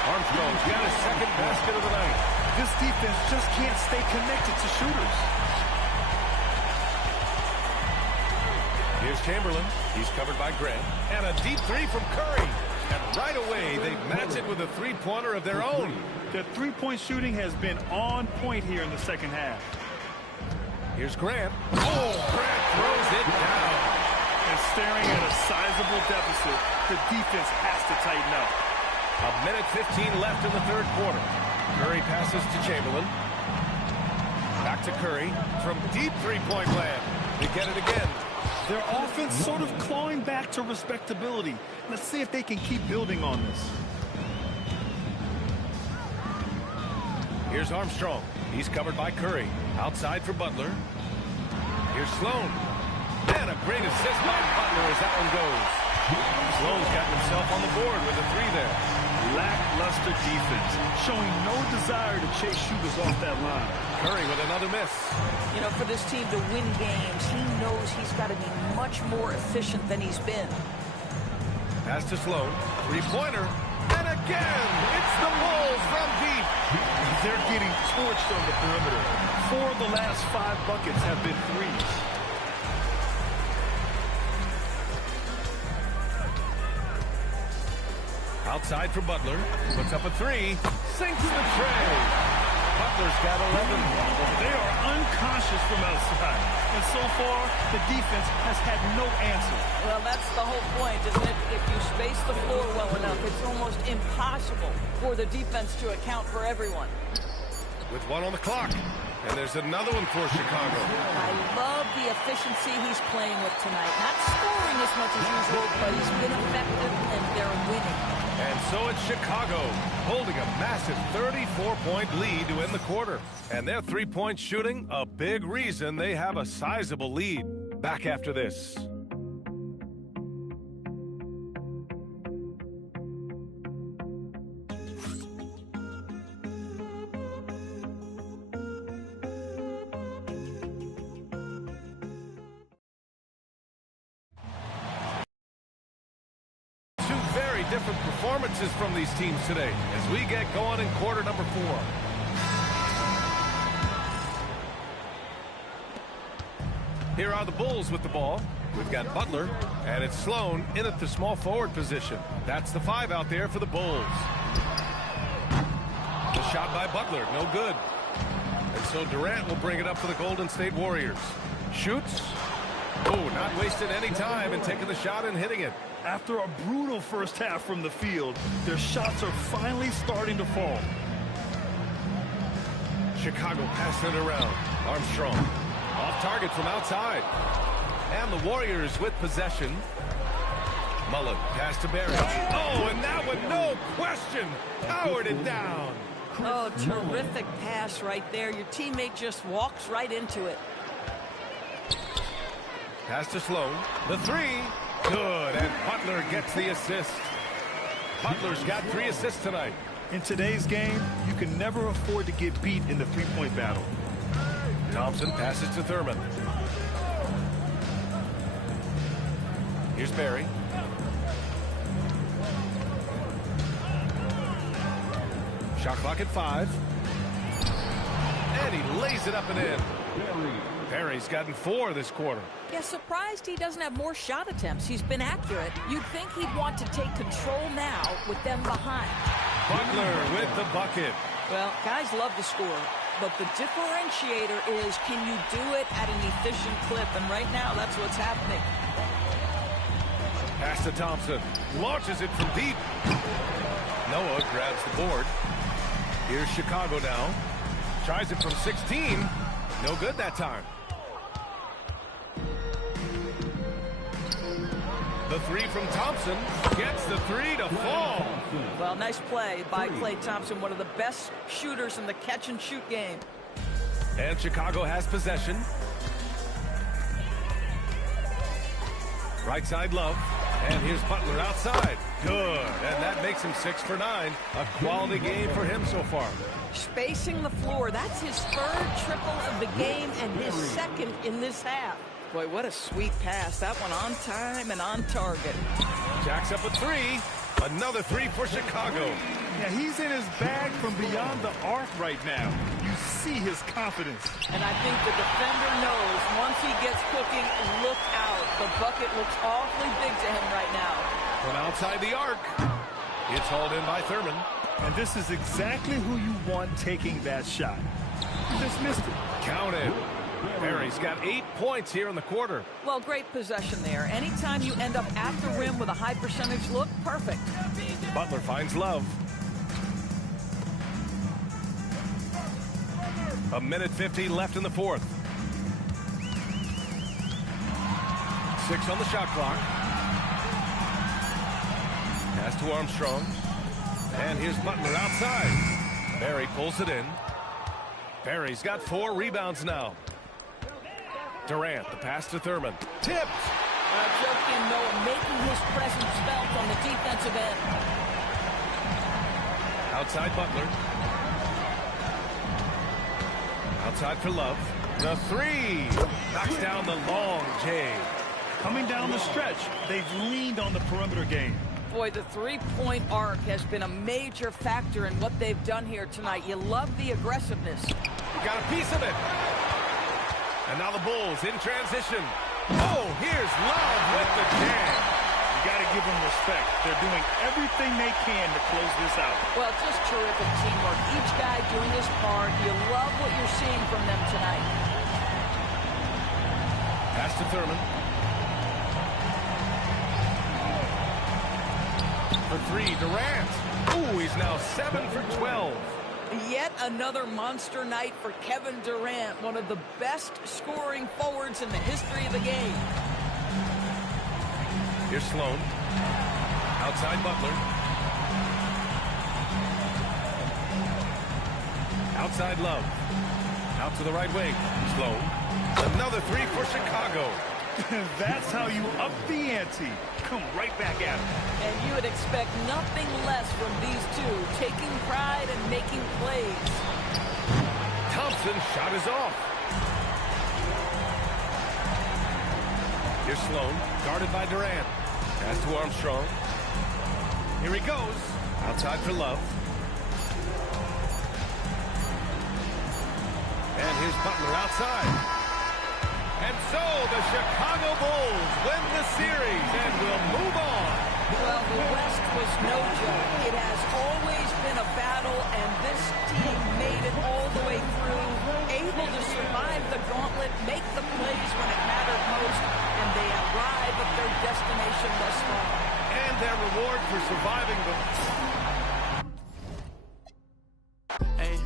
Armstrong's got his second basket of the night. This defense just can't stay connected to shooters. Here's Chamberlain. He's covered by Grant. And a deep 3 from Curry. And right away, they match it with a 3-pointer of their own. Their 3-point shooting has been on point here in the second half. Here's Grant. Oh, Grant throws it down. And staring at a sizable deficit, the defense has to tighten up. 1:15 left in the third quarter. Curry passes to Chamberlain. Back to Curry from deep 3-point land. They get it again. Their offense sort of clawing back to respectability. Let's see if they can keep building on this. Here's Armstrong. He's covered by Curry. Outside for Butler. Here's Sloan. And a great assist by Butler as that one goes. Sloan's got himself on the board with a 3 there. Lackluster defense, showing no desire to chase shooters off that line. Curry with another miss. You know, for this team to win games, he knows he's got to be much more efficient than he's been. Pass to Sloan. 3-pointer. And again, it's the Bulls from deep. They're getting torched on the perimeter. 4 of the last 5 buckets have been 3s. Outside for Butler. Puts up a 3. Sinks the tray. Butler's got 11. They are unconscious from outside. And so far, the defense has had no answer. Well, that's the whole point, isn't it? If you space the floor well enough, it's almost impossible for the defense to account for everyone. With 1 on the clock. And there's another one for Chicago. I love the efficiency he's playing with tonight. Not scoring as much as usual, but he's been effective, and they're winning. And so it's Chicago holding a massive 34-point lead to end the quarter. And their three-point shooting, a big reason they have a sizable lead. Back after this. Different performances from these teams today as we get going in quarter number 4. Here are the Bulls with the ball. We've got Butler, and it's Sloan in at the small forward position. That's the 5 out there for the Bulls. The shot by Butler, no good. And so Durant will bring it up for the Golden State Warriors. Shoots. Oh, not wasting any time and taking the shot and hitting it. After a brutal first half from the field, their shots are finally starting to fall. Chicago passing it around. Armstrong off target from outside. And the Warriors with possession. Mullen pass to Barry. Oh, and that one, no question, powered it down. Oh, terrific pass right there. Your teammate just walks right into it. Pass to Sloan. The 3. Good, and Butler gets the assist. Butler's got 3 assists tonight. In today's game, you can never afford to get beat in the three-point battle. Thompson passes to Thurman. Here's Barry. Shot clock at 5. And he lays it up and in. Barry's gotten 4 this quarter. Yeah, surprised he doesn't have more shot attempts. He's been accurate. You'd think he'd want to take control now with them behind. Butler with the bucket. Well, guys love to score, but the differentiator is, can you do it at an efficient clip? And right now, that's what's happening. Pass to Thompson. Launches it from deep. Noah grabs the board. Here's Chicago now. Tries it from 16. No good that time. The 3 from Thompson gets the 3 to fall. Well, nice play by Klay Thompson, one of the best shooters in the catch-and-shoot game. And Chicago has possession. Right side, Love. And here's Butler outside. Good. And that makes him 6 for 9. A quality game for him so far. Spacing the floor. That's his 3rd triple of the game and his 2nd in this half. Boy, what a sweet pass. That one on time and on target. Jacks up a 3. Another 3 for Chicago. Yeah, he's in his bag from beyond the arc right now. You see his confidence. And I think the defender knows once he gets cooking, look out. The bucket looks awfully big to him right now. From outside the arc. It's hauled in by Thurman. And this is exactly who you want taking that shot. You just missed it. Counted. Barry's got 8 points here in the quarter. Well, great possession there. Anytime you end up at the rim with a high percentage look, perfect. Butler finds Love. A minute 50 left in the 4th. 6 on the shot clock. Pass to Armstrong. And here's Butler outside. Barry pulls it in. Barry's got 4 rebounds now. Durant, the pass to Thurman. Tipped! Jokic and Noah making his presence felt on the defensive end. Outside Butler. Outside for Love. The 3. Knocks down the long J. Coming down the stretch, they've leaned on the perimeter game. Boy, the three-point arc has been a major factor in what they've done here tonight. You love the aggressiveness. Got a piece of it. And now the Bulls in transition. Oh, here's Love with the jam. You got to give them respect. They're doing everything they can to close this out. Well, just terrific teamwork. Each guy doing his part. You love what you're seeing from them tonight. Pass to Thurman. For 3, Durant. Ooh, he's now 7 for 12. Yet another monster night for Kevin Durant, one of the best scoring forwards in the history of the game. Here's Sloan. Outside Butler. Outside Love. Out to the right wing. Sloan. Another three for Chicago. That's how you up the ante. Come right back at him. And you would expect nothing less from these two, taking pride and making plays. Thompson shot is off. Here's Sloan, guarded by Durant. Pass to Armstrong. Here he goes. Outside for Love. And here's Butler outside. And so the Chicago Bulls win the series and will move on. Well, the West was no joke. It has always been a battle, and this team made it all the way through, able to survive the gauntlet, make the plays when it mattered most, and they arrive at their destination thus far. And their reward for surviving the... Hey,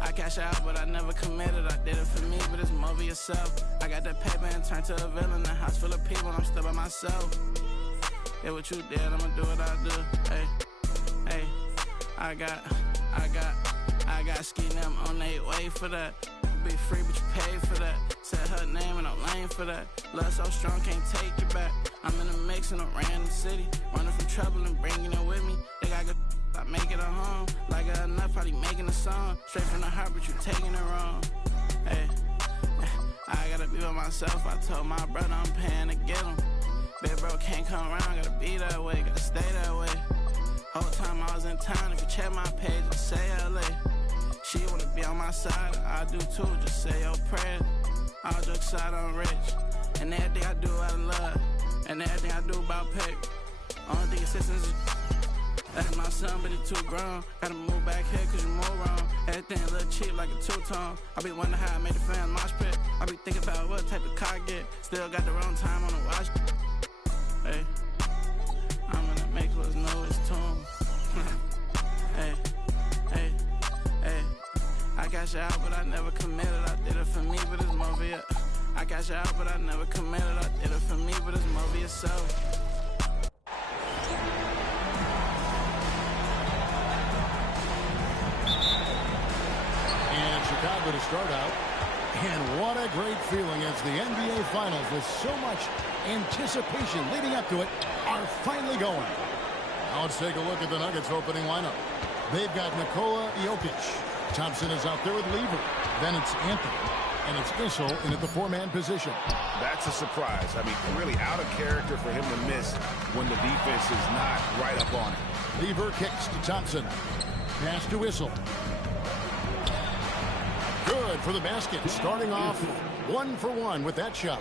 I cash out, but I never committed. I did it for me, but it's more for yourself. I got that paper and turned to a villain. A house full of people, I'm still by myself. Yeah, what you did, I'ma do what I do. Hey, I got ski them on their way for that. Be free, but you pay for that. Said her name and I'm lame for that. Love so strong, can't take it back. I'm in the mix in a random city, running from trouble and bringing it with me. They got good, I make it a home. Like enough, probably making a song. Straight from the heart, but you taking it wrong. Hey, I gotta be by myself. I told my brother I'm paying to get him. Big bro can't come around, gotta be that way, gotta stay that way. Whole time I was in town, if you check my page, just say LA. She wanna be on my side, I do too, just say your prayers. All jokes aside, I'm rich, and everything I do out of love, and everything I do about pay. Only thing assistance is that's my son, but he too grown. Gotta move back here cause you move wrong. Everything a little cheap like a two-tone. I be wondering how I made the fans mosh pit. I be thinking about what type of car I get. Still got the wrong time on the watch. Hey, I'm gonna make what's know it's tune. Hey, I cash out, but I never committed. I did it for me, but it's more for you. I cash out, but I never committed. I did it for me, but it's more for yourself. And Chicago to start out. And what a great feeling as the NBA Finals, with so much anticipation leading up to it, are finally going. Now let's take a look at the Nuggets opening lineup. They've got Nikola Jokic. Thompson is out there with Lever. Then it's Anthony. And it's Issel in at the four-man position. That's a surprise. I mean, really out of character for him to miss when the defense is not right up on it. Lever kicks to Thompson. Pass to Issel. Good for the basket. Starting off 1 for 1 with that shot.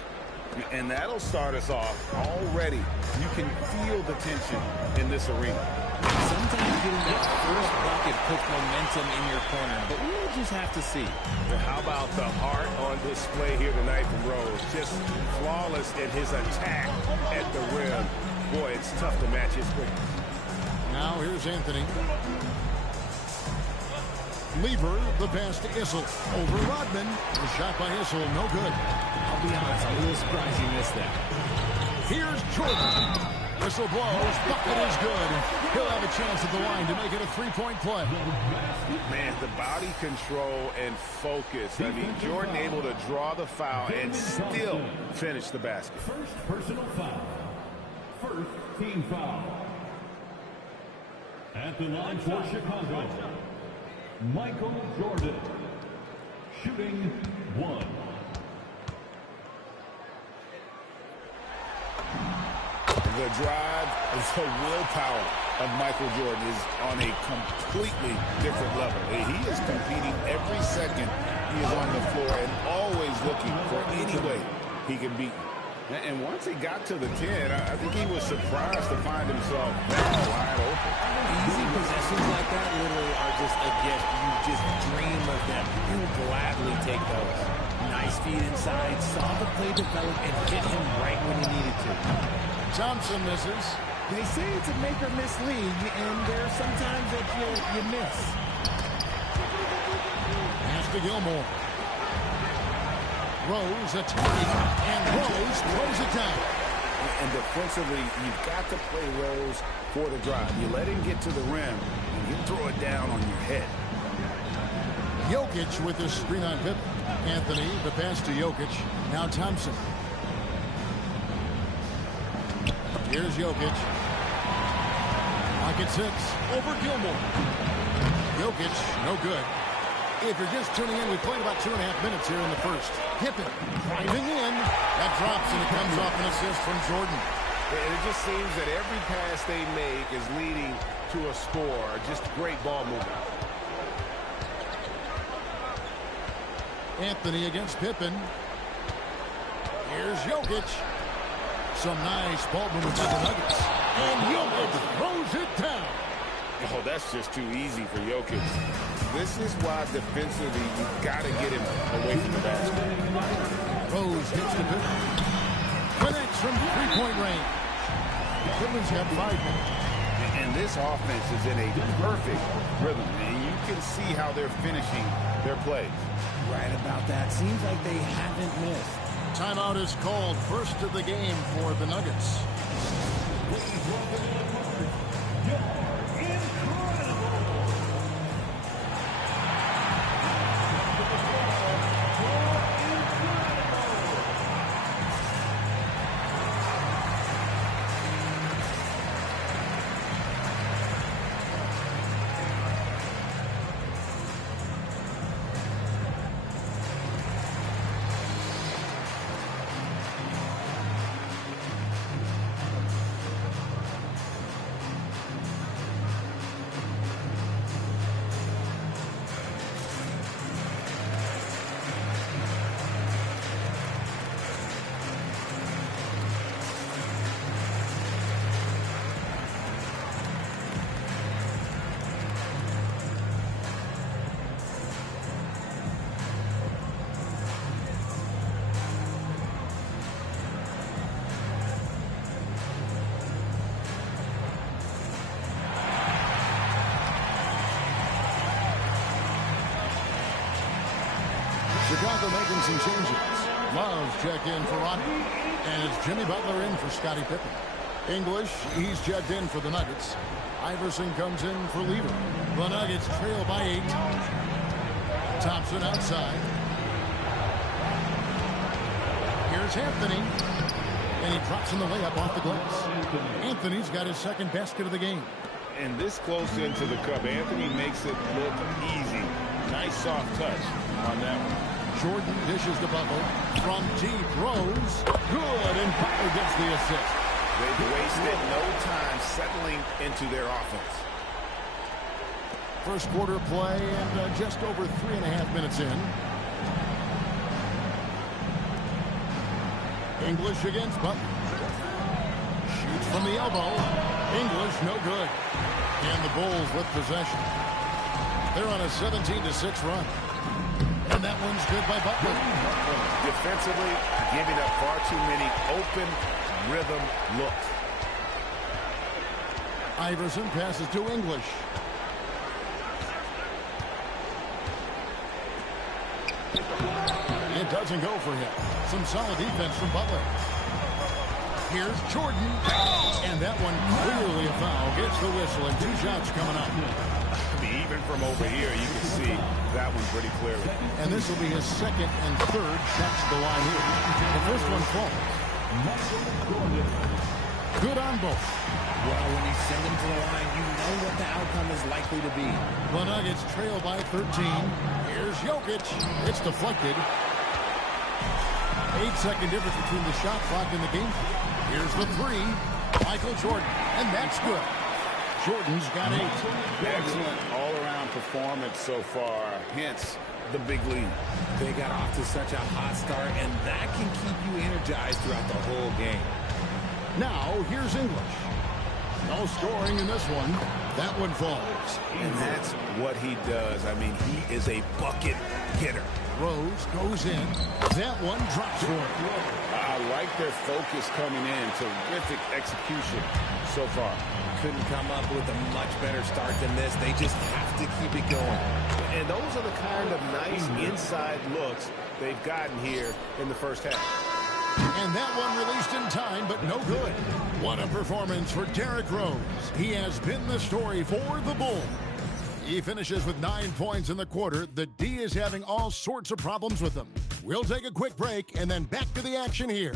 And that'll start us off already. You can feel the tension in this arena. Sometimes getting that first bucket puts momentum in your corner, but we'll just have to see. How about the heart on display here tonight from Rose? Just flawless in his attack at the rim. Boy, it's tough to match his quickness. Now here's Anthony. Lever, the pass to Issel. Over Rodman. The shot by Issel, no good. I'll be honest, I'm a little surprised he missed that. Here's Jordan. Whistle blows, bucket is good. He'll have a chance at the line to make it a three-point play. Man, the body control and focus. I mean, Jordan able to draw the foul and still finish the basket. First personal foul. First team foul. At the line for Chicago, Michael Jordan. Shooting 1. The drive and the willpower of Michael Jordan is on a completely different level. He is competing every second he is on the floor and always looking for any way he can beat you. And once he got to the 10, I think he was surprised to find himself wide open. Easy possessions like that literally are just a gift. You just dream of them. You'll gladly take those. Nice feed inside, saw the play develop, and hit him right when he needed to. Thompson misses. They say it's a make or miss league, and there are some times that you miss. Pass to Gilmore. Rose attacking, and Rose throws it down. And defensively, you've got to play Rose for the drive. You let him get to the rim, and he'll throw it down on your head. Jokic with this screen on Pippen. Anthony, the pass to Jokic. Now Thompson. Here's Jokic. Pocket 6. Over Gilmore. Jokic, no good. If you're just tuning in, we played about 2.5 minutes here in the first. Pippen driving in. That drops, and it comes off an assist from Jordan. And it just seems that every pass they make is leading to a score. Just great ball movement. Anthony against Pippen. Here's Jokic. Some nice ball movement by the Nuggets. And Jokic throws it down. Oh, that's just too easy for Jokic. This is why defensively you've got to get him away from the basket. Rose hits the Pippen. Connects from three-point range. Pippen's got 5 minutes. And this offense is in a perfect rhythm. And you can see how they're finishing their plays. Right about that. Seems like they haven't missed. Timeout is called. First of the game for the Nuggets. Chicago making some changes. Love's checked in for Rodney. And it's Jimmy Butler in for Scottie Pippen. English, he's checked in for the Nuggets. Iverson comes in for Lever. The Nuggets trail by 8. Thompson outside. Here's Anthony. And he drops in the layup off the glass. Anthony's got his second basket of the game. And this close into the cup, Anthony makes it look easy. Nice soft touch on that one. Jordan dishes to Butler. From deep, Rose. Good, and Butler gets the assist. They've wasted no time settling into their offense. First quarter play and just over 3.5 minutes in. English against Butler. Shoots from the elbow. English, no good. And the Bulls with possession. They're on a 17-6 run. And that one's good by Butler. Defensively, giving up far too many open rhythm looks. Iverson passes to English. It doesn't go for him. Some solid defense from Butler. Here's Jordan. And that one clearly a foul. Gets the whistle and 2 shots coming up. Even from over here, you can see that one pretty clearly. And this will be his second and third shots to the line here. The first one falls. Good on both. Well, when you send them to the line, you know what the outcome is likely to be. The Nuggets trail by 13. Here's Jokic. It's deflected. 8-second difference between the shot clock and the game. Here's the 3. Michael Jordan. And that's good. Jordan's got 8. Excellent all-around performance so far, hence the big lead. They got off to such a hot start, and that can keep you energized throughout the whole game. Now, here's English. No scoring in this one. That one falls. And that's what he does. I mean, he is a bucket getter. Rose goes in. That one drops for him. I like their focus coming in. Terrific execution so far. Couldn't come up with a much better start than this. They just have to keep it going. And those are the kind of nice inside looks they've gotten here in the first half. And that one released in time, but no good. What a performance for Derrick Rose. He has been the story for the Bulls. He finishes with 9 points in the quarter. The D is having all sorts of problems with them. We'll take a quick break and then back to the action here.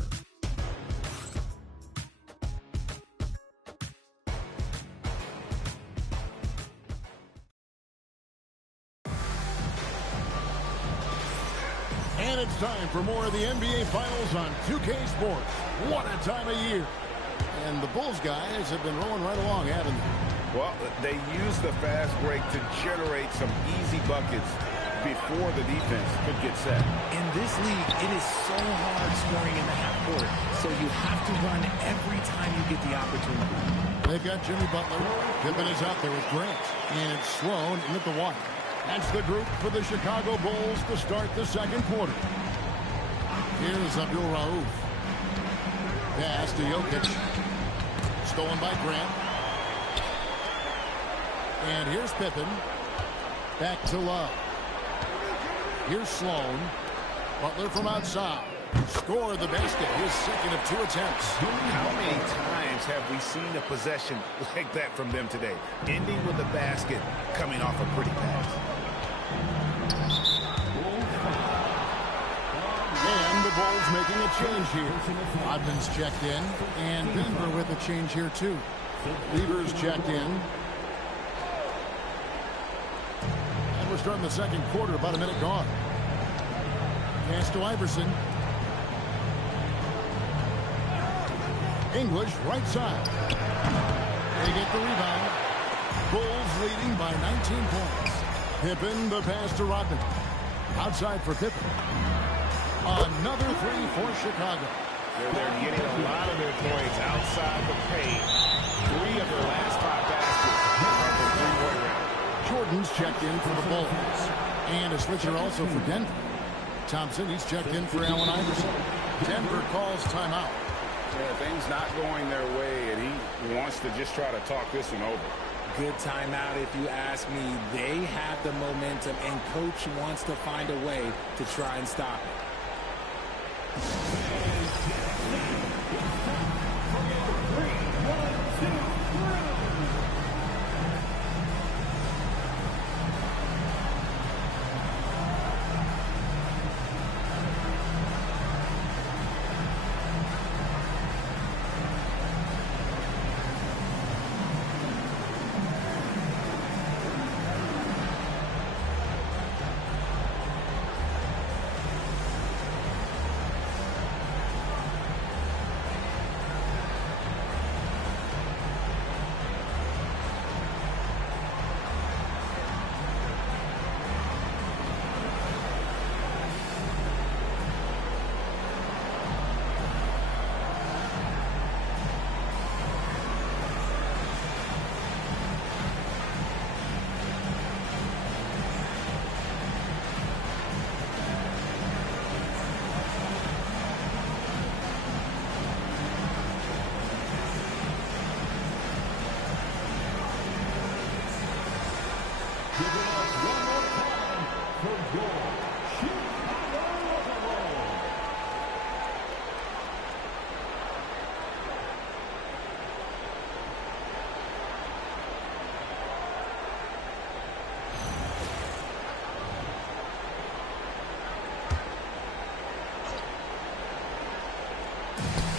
And it's time for more of the NBA Finals on 2K Sports. What a time of year. And the Bulls guys have been rolling right along, haven't they? Well, they use the fast break to generate some easy buckets before the defense could get set. In this league, it is so hard scoring in the half court, so you have to run every time you get the opportunity. They've got Jimmy Butler. Pippen is out there with Grant. And Sloan in at the one. That's the group for the Chicago Bulls to start the second quarter. Here's Abdul Rauf. Pass to Jokic. Stolen by Grant. And here's Pippen. Back to Love. Here's Sloan. Butler from outside. Score the basket. His second of 2 attempts. How many times have we seen a possession like that from them today? Ending with a basket, coming off a pretty pass. And the Bulls making a change here. Rodman's checked in. And Denver with a change here too. Lever's checked in. And we're starting the second quarter, about a minute gone. Pass to Iverson. English, right side. They get the rebound. Bulls leading by 19 points. Pippen, the pass to Rodman. Outside for Pippen. Another three for Chicago. They're getting a lot of their points outside the paint. 3 of their last 5 baskets are from three-point range. Jordan's checked in for the Bulls. And a switcher also for Denver. Thompson, he's checked in for Allen Iverson. Denver calls timeout. Yeah, things not going their way, and he wants to just try to talk this one over. Good timeout if you ask me. They have the momentum, and Coach wants to find a way to try and stop it.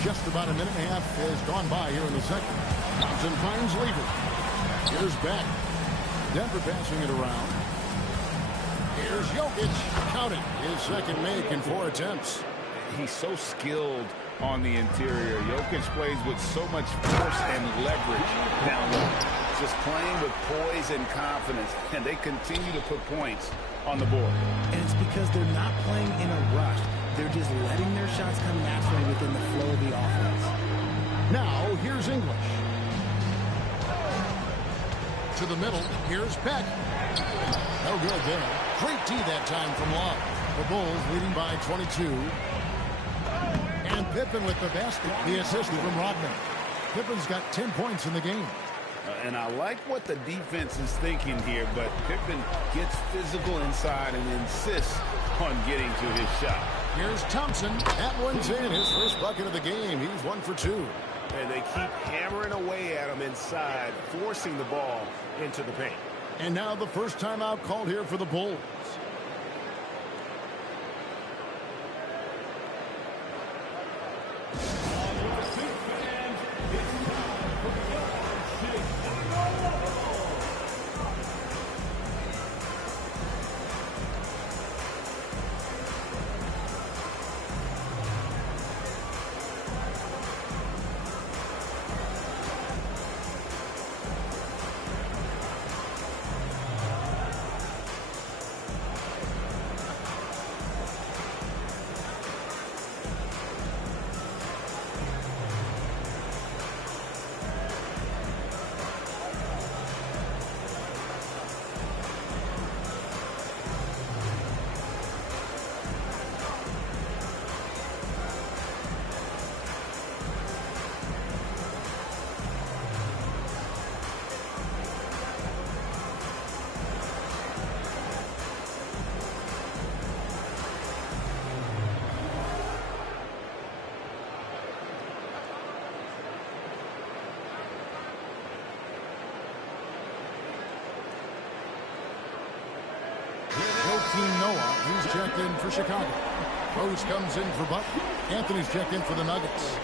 Just about a minute and a half has gone by here in the second. Thompson finds Lever. Here's back. Denver passing it around. Here's Jokic. Counting his second make in 4 attempts. He's so skilled on the interior. Jokic plays with so much force and leverage down low. Just playing with poise and confidence, and they continue to put points on the board. And it's because they're not playing in a rush. They're just letting their shots come naturally within the flow of the offense. Now, here's English. To the middle, here's Peck. No good there. Great D that time from Love. The Bulls leading by 22. And Pippen with the basket. The assist from Rodman. Pippen's got 10 points in the game. And I like what the defense is thinking here, but Pippen gets physical inside and insists on getting to his shot. Here's Thompson. That one's in. His first bucket of the game. He's 1 for 2. And they keep hammering away at him inside, forcing the ball into the paint. And now the first timeout called here for the Bulls. Noah, he's checked in for Chicago. Rose comes in for Butler. Anthony's checked in for the Nuggets.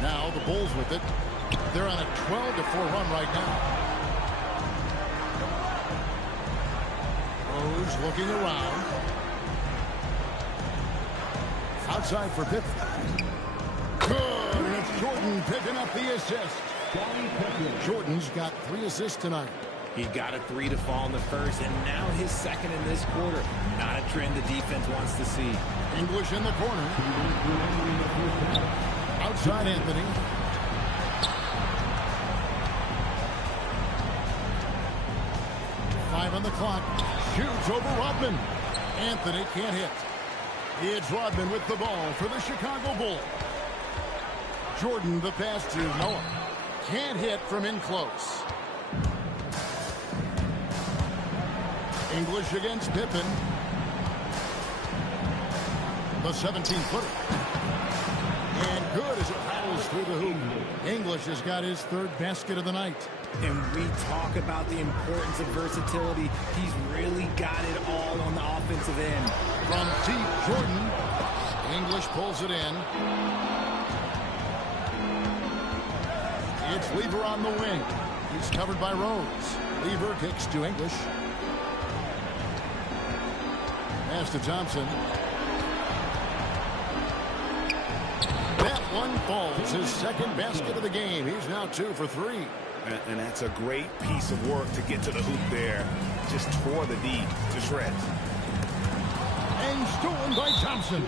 Now the Bulls with it. They're on a 12-4 run right now. Rose looking around. Outside for Pippen. Good, and it's Jordan picking up the assist. Jordan's got 3 assists tonight. He got a 3 to fall in the first, and now his second in this quarter. Not a trend the defense wants to see. English in the corner. Outside Anthony. Five on the clock. Shoots over Rodman. Anthony can't hit. It's Rodman with the ball for the Chicago Bulls. Jordan the pass to Noah. Can't hit from in close. English against Pippen. The 17-footer. And good as it rattles through the hoop. English has got his 3rd basket of the night. And we talk about the importance of versatility. He's really got it all on the offensive end. From deep, Jordan. English pulls it in. It's Lever on the wing. He's covered by Rose. Lever kicks to English. Pass to Thompson. That one falls. His 2nd basket of the game. He's now 2 for 3. And that's a great piece of work to get to the hoop there. Just tore the D to shreds. And stolen by Thompson.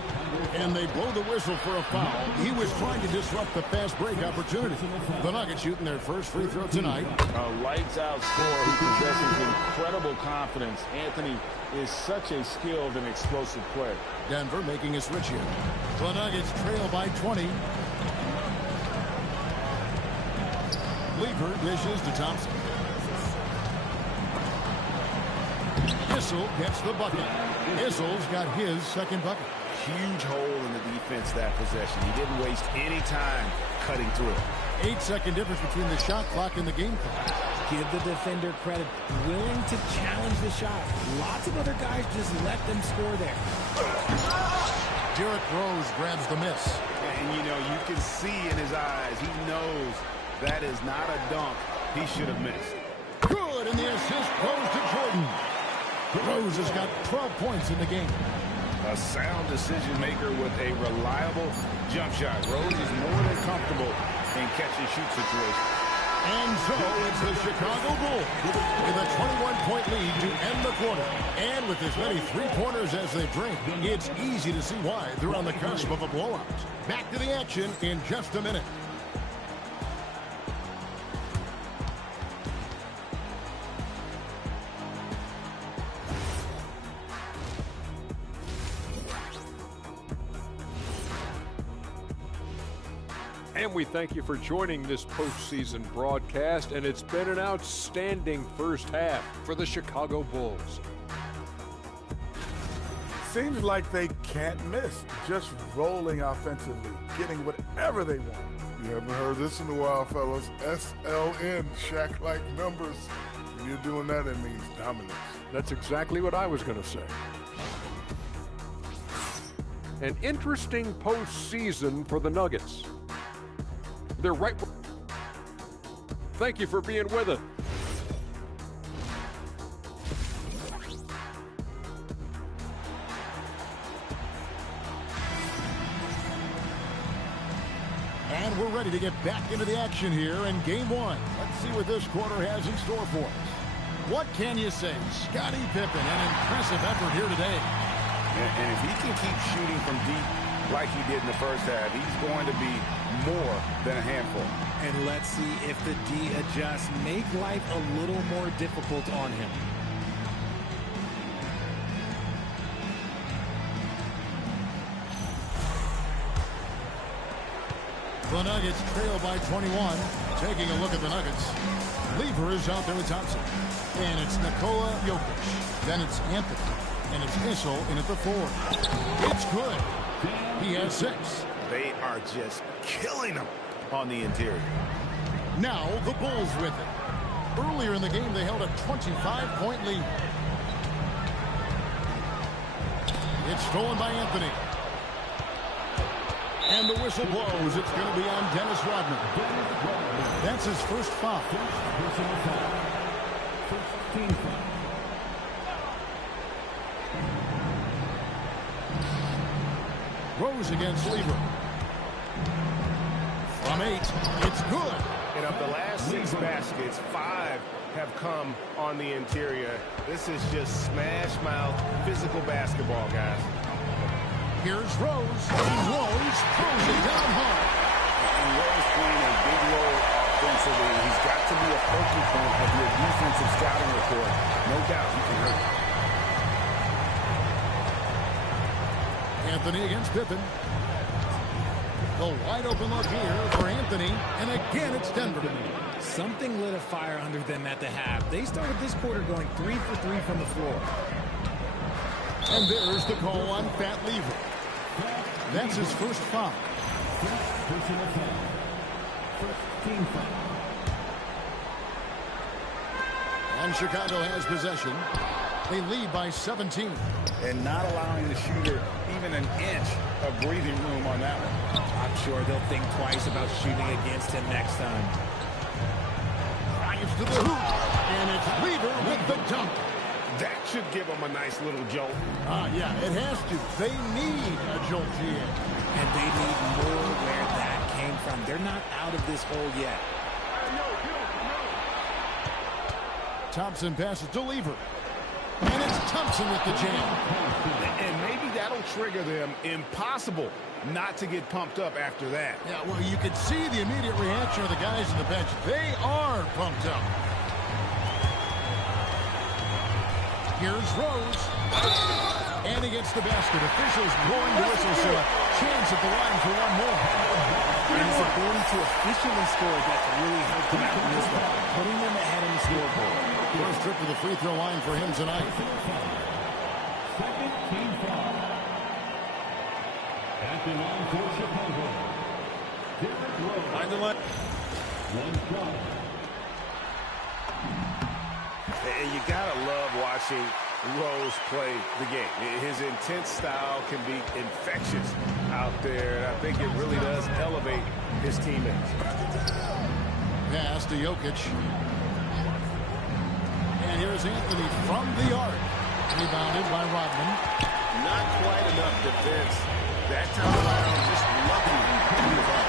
And they blow the whistle for a foul. He was trying to disrupt the fast break opportunity. The Nuggets shooting their first free throw tonight. A lights-out scorer who possesses incredible confidence. Anthony is such a skilled and explosive player. Denver making a switch here. The Nuggets trail by 20. Lever dishes to Thompson. Issel gets the bucket. Issel's got his 2nd bucket. Huge hole in the defense that possession. He didn't waste any time cutting through. 8-second difference between the shot clock and the game clock. Give the defender credit. Willing to challenge the shot. Lots of other guys just let them score there. Derrick Rose grabs the miss. And, you know, you can see in his eyes, he knows that is not a dunk he should have missed. Good, and the assist goes to Jordan. Rose has got 12 points in the game. A sound decision maker with a reliable jump shot. Rose is more than comfortable in catch-and-shoot situations. And so it's the Chicago Bulls with a 21-point lead to end the quarter. And with as many three-pointers as they bring, it's easy to see why they're on the cusp of a blowout. Back to the action in just a minute. And we thank you for joining this postseason broadcast, and it's been an outstanding first half for the Chicago Bulls. seems like they can't miss. Just rolling offensively, getting whatever they want. You haven't heard this in a while, fellas. SLN, Shaq-like numbers. When you're doing that, it means dominance. That's exactly what I was going to say. An interesting postseason for the Nuggets. They're right. Thank you for being with us. And we're ready to get back into the action here in game one. Let's see what this quarter has in store for us. What can you say? Scottie Pippen, an impressive effort here today. And if he can keep shooting from deep like he did in the first half, he's going to be more than a handful. And let's see if the D adjusts, make life a little more difficult on him. The Nuggets trail by 21. Taking a look at the Nuggets. Lever is out there with Thompson. And it's Nikola Jokic. Then it's Anthony. And it's Issel in at the 4. It's good. He has 6. They are just killing him on the interior. Now the Bulls with it. Earlier in the game, they held a 25-point lead. It's stolen by Anthony. And the whistle blows. It's going to be on Dennis Rodman. That's his first foul. Rose against Lever. From 8, it's good. And of the last 6 baskets, 5 have come on the interior. This is just smash mouth physical basketball, guys. Here's Rose. And Rose throws it down hard. And Rose playing a big role offensively. He's got to be a focal point of your defensive scouting report. No doubt he can hurt. Anthony against Pippen. The wide open look here for Anthony. And again, it's Denver. Something lit a fire under them at the half. They started this quarter going 3 for 3 from the floor. And there's the call on Fat Lever. That's his first foul. And Chicago has possession. They lead by 17. And not allowing the shooter even an inch of breathing room on that one. I'm sure they'll think twice about shooting against him next time. Drives to the hoop. And it's Lever with the dunk. That should give them a nice little jolt. Yeah, it has to. They need a jolt here. And they need more where that came from. They're not out of this hole yet. Thompson passes to Lever. And it's Thompson with the jam. And maybe that'll trigger them. Impossible not to get pumped up after that. Yeah, well, you could see the immediate reaction of the guys on the bench. They are pumped up. Here's Rose. And he gets the basket. Officials blowing the whistle, so a chance at the line for one more. And his ability to efficiently score, that's really helped him out in this one, putting them ahead in the scoreboard. First trip to the free throw line for him tonight. Second team foul. At the line for Chicago. Derrick Rose. Line to line. One shot. And you gotta love watching Rose play the game. His intense style can be infectious out there. I think it really does elevate his teammates. Pass to Jokic. And here's Anthony from the arc. Rebounded by Rodman. Not quite enough defense. That time around, just lucky to move up.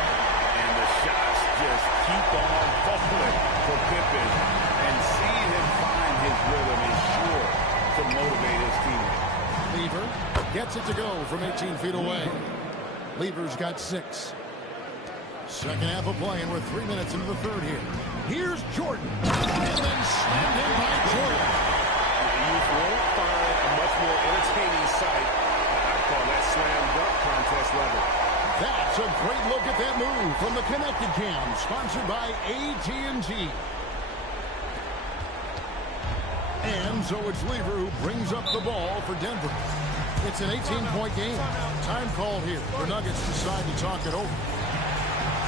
And the shots just keep on falling for Pippen. And seeing him find his rhythm is sure to motivate his teammates. Lever gets it to go from 18 feet away. Lever's got 6. Second half of play, and we're 3 minutes into the third here. Here's Jordan. And then slammed in by Jordan. You won't find a much more entertaining sight. I'd call that slam dunk contest level. That's a great look at that move from the Connected Cam, sponsored by AT&T. And so it's Lever who brings up the ball for Denver. It's an 18-point game. Time called here. The Nuggets decide to talk it over.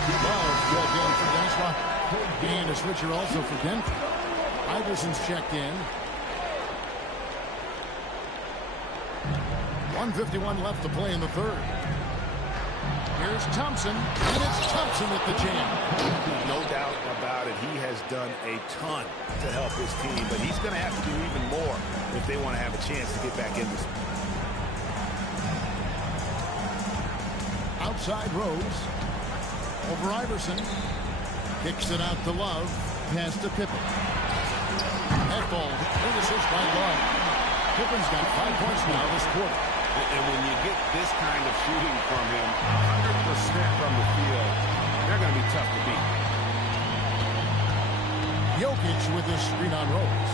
Love checked in for Dennis Rodman. And a switcher also for Denver. Iverson's checked in. 1:51 left to play in the third. Here's Thompson, and it's Thompson with the jam. No doubt about it. He has done a ton to help his team, but he's going to have to do even more if they want to have a chance to get back in this. Outside Rose. Over Iverson. Kicks it out to Love. Pass to Pippen. Ekhold. Good assist by Love. Pippen's got 5 points now this quarter. And when you get this kind of shooting from him, 100% from the field, they're going to be tough to beat. Jokic with his screen on Rose.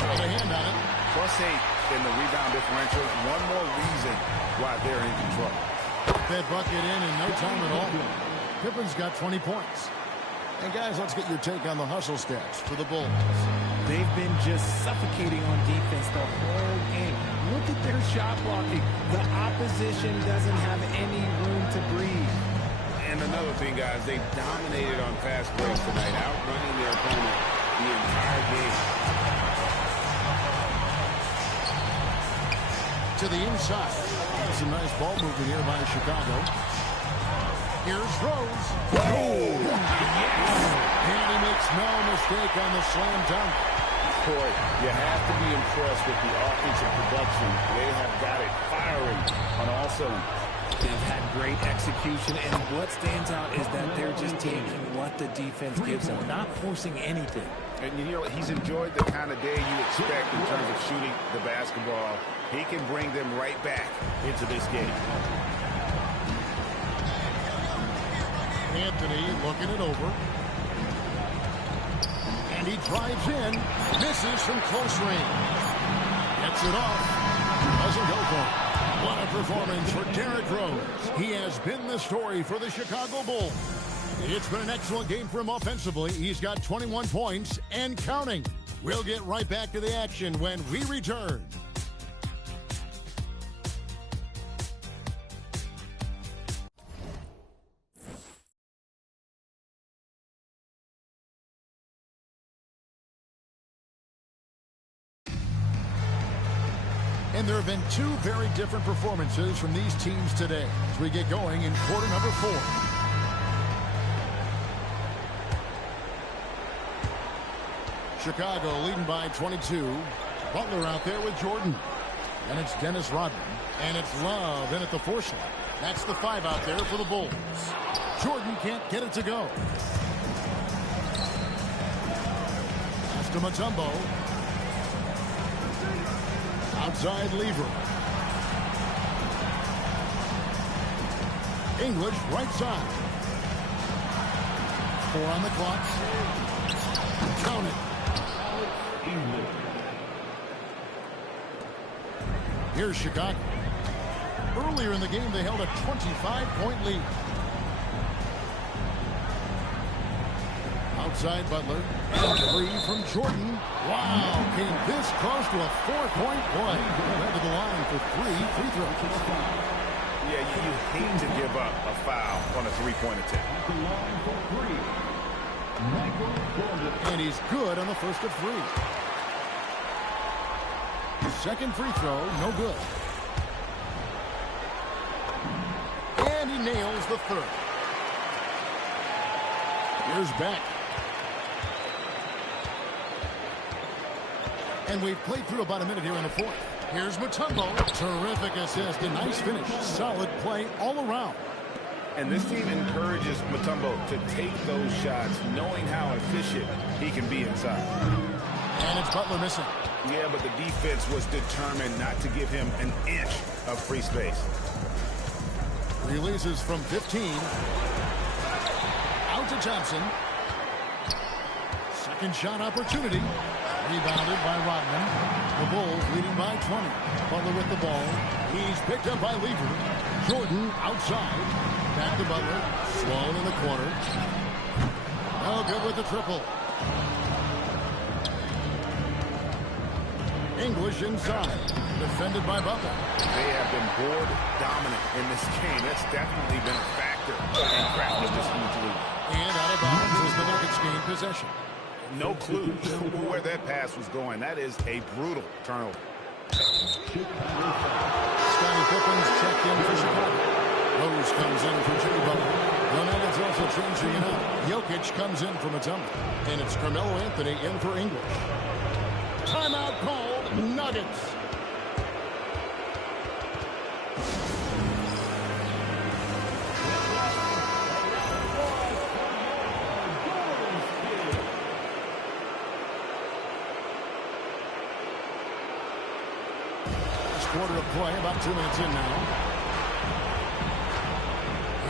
With a hand on it. +8 in the rebound differential. One more reason why they're in control. Put that bucket in no time at all. Pippen's got 20 points. And guys, let's get your take on the hustle stats for the Bulls. They've been just suffocating on defense the whole game. Look at their shot blocking. The opposition doesn't have any room to breathe. And another thing, guys, they've dominated on fast breaks tonight, outrunning their opponent the entire game. To the inside. That's a nice ball movement here by Chicago. Here's Rose. Oh! Yes! And he makes no mistake on the slam dunk. Boy, you have to be impressed with the offensive production. They have got it firing on all cylinders. They've had great execution, and what stands out is that they're just taking what the defense gives them, not forcing anything. And you know, he's enjoyed the kind of day you expect in terms of shooting the basketball. He can bring them right back into this game. Anthony looking it over. And he drives in. Misses from close range. Gets it off. Doesn't go for it. What a performance for Derrick Rose. He has been the story for the Chicago Bulls. It's been an excellent game for him offensively. He's got 21 points and counting. We'll get right back to the action when we return. And there have been two very different performances from these teams today as we get going in quarter number 4. Chicago leading by 22. Butler out there with Jordan. And it's Dennis Rodman. And it's Love in at the 4 slot. That's the 5 out there for the Bulls. Jordan can't get it to go. Pass to Mutombo. Outside Lever. English right side. 4 on the clock. Count it. Here's Chicago. Earlier in the game, they held a 25-point lead. Outside Butler. 3 from Jordan. Wow, came this close to a 4-point play. Went to the line for 3 free throws. Yeah, you hate to give up a foul on a 3-point attempt. And he's good on the first of 3. Second free throw, no good. And he nails the third. Here's Beck. And we've played through about a minute here in the 4th. Here's Mutombo. Terrific assist. A nice finish. Solid play all around. And this team encourages Mutombo to take those shots, knowing how efficient he can be inside. And it's Butler missing. Yeah, but the defense was determined not to give him an inch of free space. Releases from 15. Out to Thompson. Second shot opportunity. Rebounded by Rodman. The Bulls leading by 20. Butler with the ball. He's picked up by Lever. Jordan outside. Back to Butler. Sloan in the corner. Oh, good with the triple. English inside. Defended by Butler. They have been board dominant in this game. That's definitely been a factor in crafting this huge lead. And out of bounds as the Nuggets gain possession. No clue where that pass was going. That is a brutal turnover. Scottie Pippen's checked in for Chicago. Rose comes in for Jimmy Butler. The Nuggets also changing it up. Jokic comes in from Matumbo. And it's Carmelo Anthony in for English. Timeout called. Nuggets. Quarter of play, about 2 minutes in now.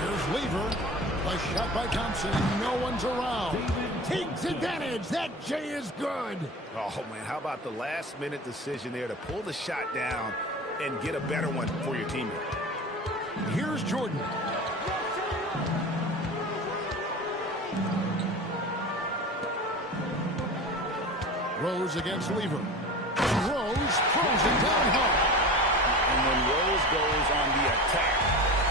Here's Lever. A shot by Thompson. No one's around. Takes advantage. That J is good. Oh, man, how about the last-minute decision there to pull the shot down and get a better one for your teammate? Here's Jordan. Rose against Lever. Rose throws it down hard. And when Rose goes on the attack,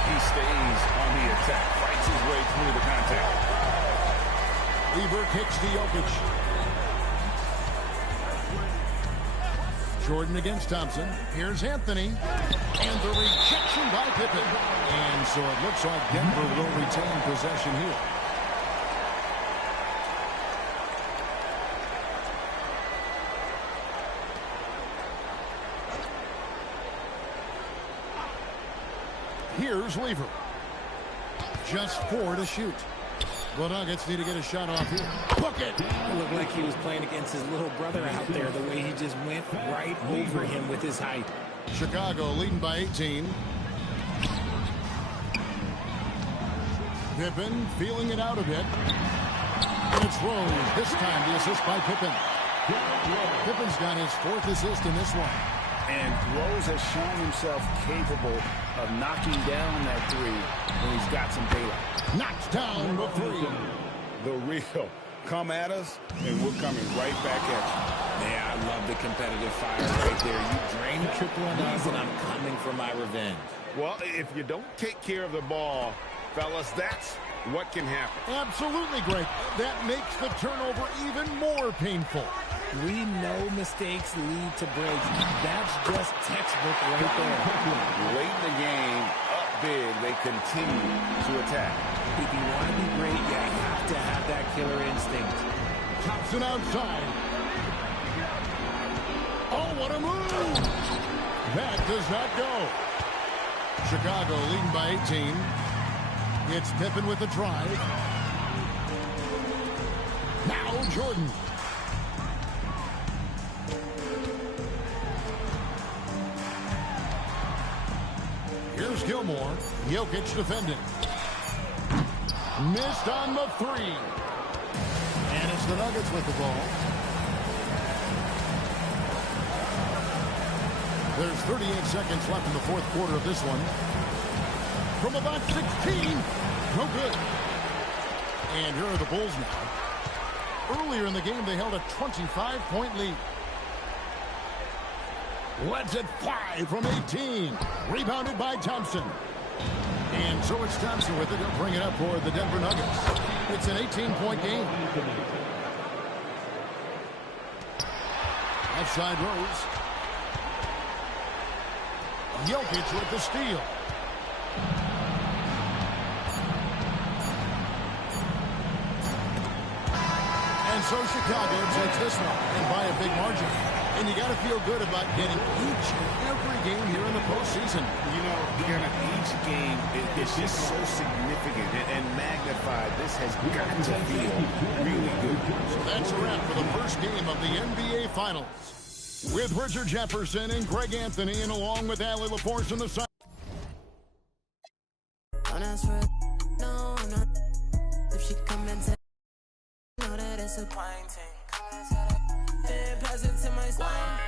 he stays on the attack, fights his way through the contact. Lever kicks to Jokic. Jordan against Thompson. Here's Anthony. And the rejection by Pippen. And so it looks like Denver will retain possession here. Here's Lever. Just 4 to shoot. The Nuggets need to get a shot off here. Book it! It looked like he was playing against his little brother out there, the way he just went right over him with his height. Chicago leading by 18. Pippen feeling it out a bit. And it's Rose. This time the assist by Pippen. Pippen's got his 4th assist in this one. And Rose has shown himself capable of knocking down that 3 when he's got some daylight. Knocks down the 3. The real. Come at us, and we're coming right back at you. Yeah, I love the competitive fire right there. You drain a triple on us, and I'm coming for my revenge. Well, if you don't take care of the ball, fellas, that's what can happen. Absolutely, Greg. That makes the turnover even more painful. We know mistakes lead to breaks. That's just textbook right there. Late in the game, up big, they continue to attack. If you want to be great, you have to have that killer instinct. Thompson outside. Oh, what a move! That does not go. Chicago leading by 18. It's Pippen with the drive. Now Jordan. Here's Gilmore. Jokic defending. Missed on the 3. And it's the Nuggets with the ball. There's 38 seconds left in the 4th quarter of this one. From about 16. No good. And here are the Bulls now. Earlier in the game, they held a 25-point lead. Let's it fly from 18. Rebounded by Thompson. And so it's Thompson with it. He'll bring it up for the Denver Nuggets. It's an 18-point game. Outside Rose. Jokic with the steal. And so Chicago takes this one, and by a big margin. And you got to feel good about getting each and every game here in the postseason. You know, each game is just so significant and magnified. This has got to feel really good. So that's a wrap for the first game of the NBA Finals. With Richard Jefferson and Greg Anthony, and along with Allie LaForce on the side. Don't ask for it. No, I'm not. If she come and tell know that it's a pine thing. Then pass it to my spine.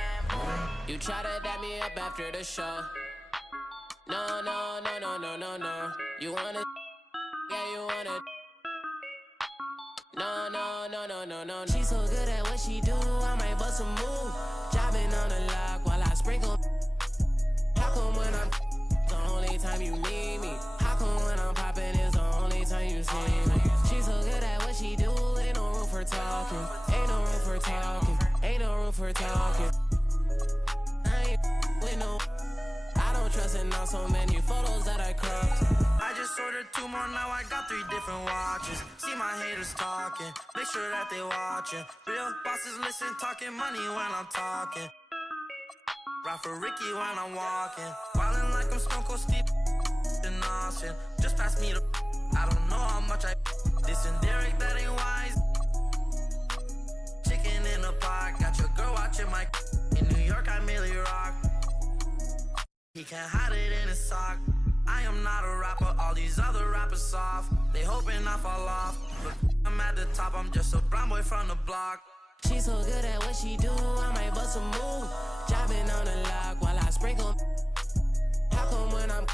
You try to dap me up after the show. No, no, no, no, no, no, no. You wanna, yeah, you wanna. No, no, no, no, no, no. She's so good at what she do, I might bust a move. Jobbing on the lock while I sprinkle. time you need me. How come when I'm popping is the only time you see me? She's so good at what she do, ain't no room for talking. Ain't no room for talking. Ain't no room for talking. I ain't with no. I don't trust in on so many photos that I cropped. I just ordered 2 more, now I got 3 different watches. See my haters talking, make sure that they watching. Real bosses listen, talking money when I'm talking. Ride for Ricky when I'm walking. Wildin' like I'm Stone Cold Steve in Austin. Just pass me the. I don't know how much I. This and Derek, that ain't wise. Chicken in the pot, got your girl watching my. In New York, I merely rock. He can't hide it in his sock. I am not a rapper, all these other rappers soft. They hoping I fall off. But I'm at the top, I'm just a brown boy from the block. She's so good at what she do, I might bust a move. Jobbing on the lock while I sprinkle. How come when I'm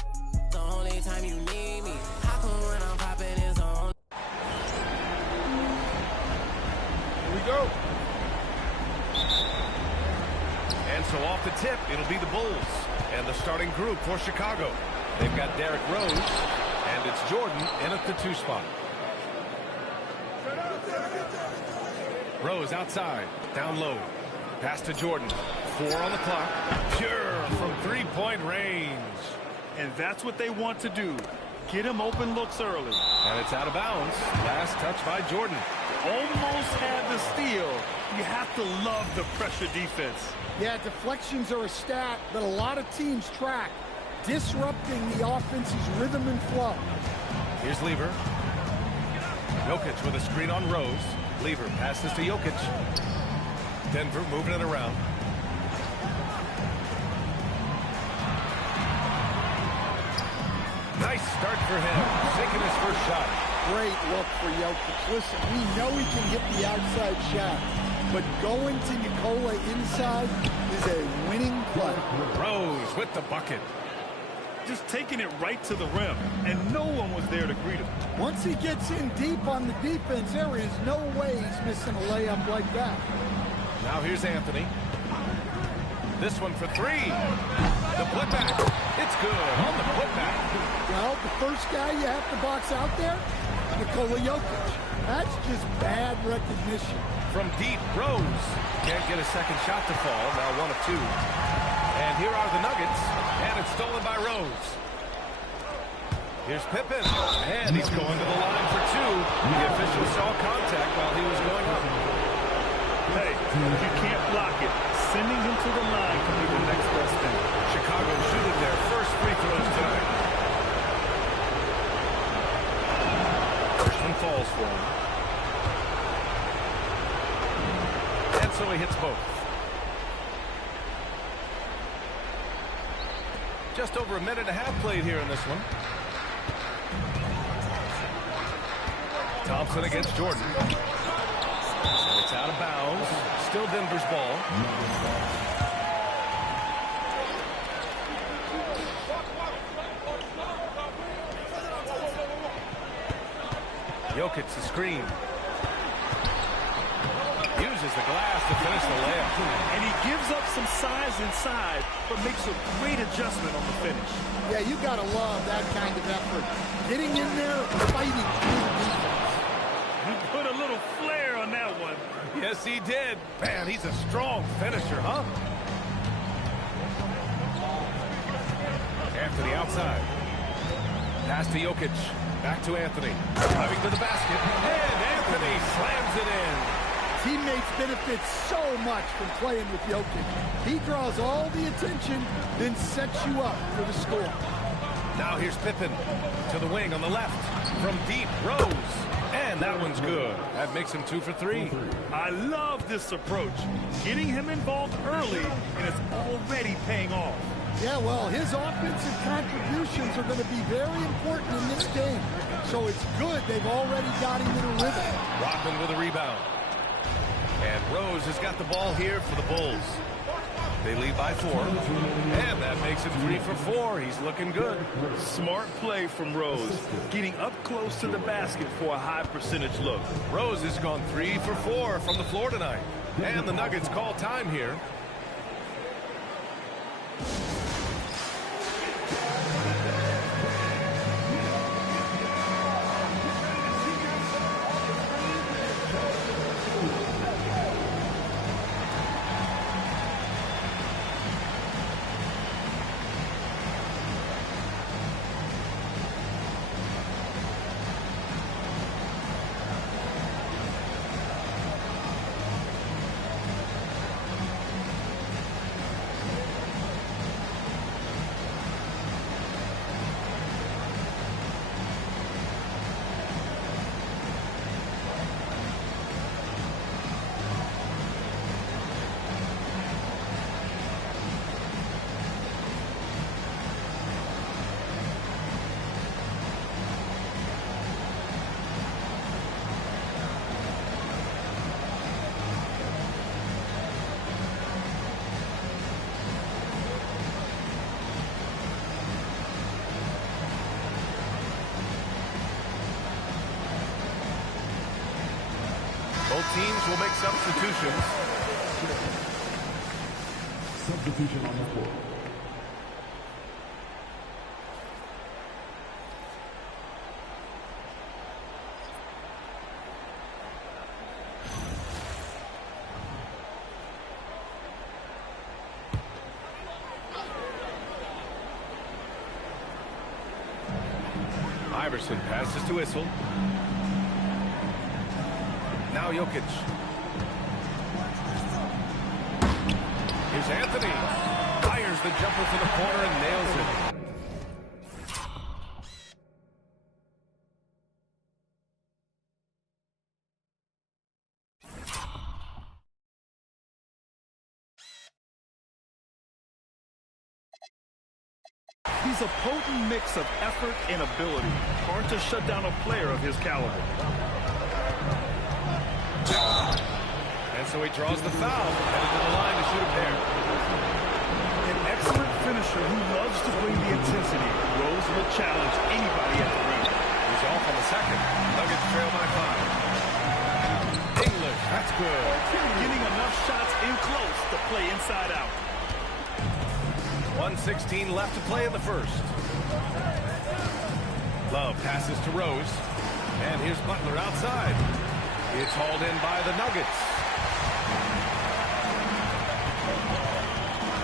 the only time you need me? How come when I'm popping is the only. Here we go. And so off the tip, it'll be the Bulls. And the starting group for Chicago. They've got Derrick Rose, and it's Jordan in at the 2 spot. Rose outside, down low. Pass to Jordan. 4 on the clock. Pure from 3-point range. And that's what they want to do. Get him open looks early. And it's out of bounds. Last touch by Jordan. Almost had the steal. You have to love the pressure defense. Yeah, deflections are a stat that a lot of teams track, disrupting the offense's rhythm and flow. Here's Lever. Jokic with a screen on Rose. Lever passes to Jokic. Denver moving it around. Nice start for him. Taking his first shot. Great look for Jokic. Listen, we know he can hit the outside shot, but going to Nikola inside is a winning play. Rose with the bucket. Just taking it right to the rim, and no one was there to greet him. Once he gets in deep on the defense, there is no way he's missing a layup like that. Now here's Anthony. This one for 3. The putback. It's good on the putback. Well, the first guy you have to box out there, Nikola Jokic. That's just bad recognition. From deep, Rose can't get a second shot to fall. Now 1 of 2. And here are the Nuggets, and it's stolen by Rose. Here's Pippen, and he's going to the line for 2. The official saw contact while he was going up. Hey, if you can't block it, sending him to the line can be the next best thing. Chicago shooting their first free throws tonight. First one falls for him. And so he hits both. Just over a minute and a half played here in this one. Thompson against Jordan. It's out of bounds. Still Denver's ball. Jokic the screen. Uses the glass to finish the layup. And he gives up some size inside, but makes a great adjustment on the finish. Yeah, you got to love that kind of effort. Getting in there, fighting through defense. He put a little flair on that one. Yes, he did. Man, he's a strong finisher, huh? Anthony outside. Pass to Jokic. Back to Anthony. Driving to the basket. And Anthony slams it in. Teammates benefit so much from playing with Jokic. He draws all the attention, then sets you up for the score. Now here's Pippen to the wing on the left. From deep, Rose. And that one's good. That makes him 2 for 3. I love this approach. Getting him involved early, and it's already paying off. Yeah, well, his offensive contributions are going to be very important in this game. So it's good they've already got him in a rhythm. Rodman with a rebound. And Rose has got the ball here for the Bulls. They lead by 4. And that makes him 3 for 4. He's looking good. Smart play from Rose. Getting up close to the basket for a high percentage look. Rose has gone 3 for 4 from the floor tonight. And the Nuggets call time here. Both teams will make substitutions. Substitution on the floor. Iverson passes to Issel. Now Jokic. Here's Anthony. Fires the jumper to the corner and nails it. He's a potent mix of effort and ability. Hard to shut down a player of his caliber. And so he draws the foul, headed to the line to shoot a pair. An excellent finisher who loves to bring the intensity. Rose will challenge anybody at the rim. He's off on the second. Nuggets trail by 5. English, that's good. Getting enough shots in close to play inside out. 1:16 left to play in the first. Love passes to Rose. And here's Butler outside. It's hauled in by the Nuggets.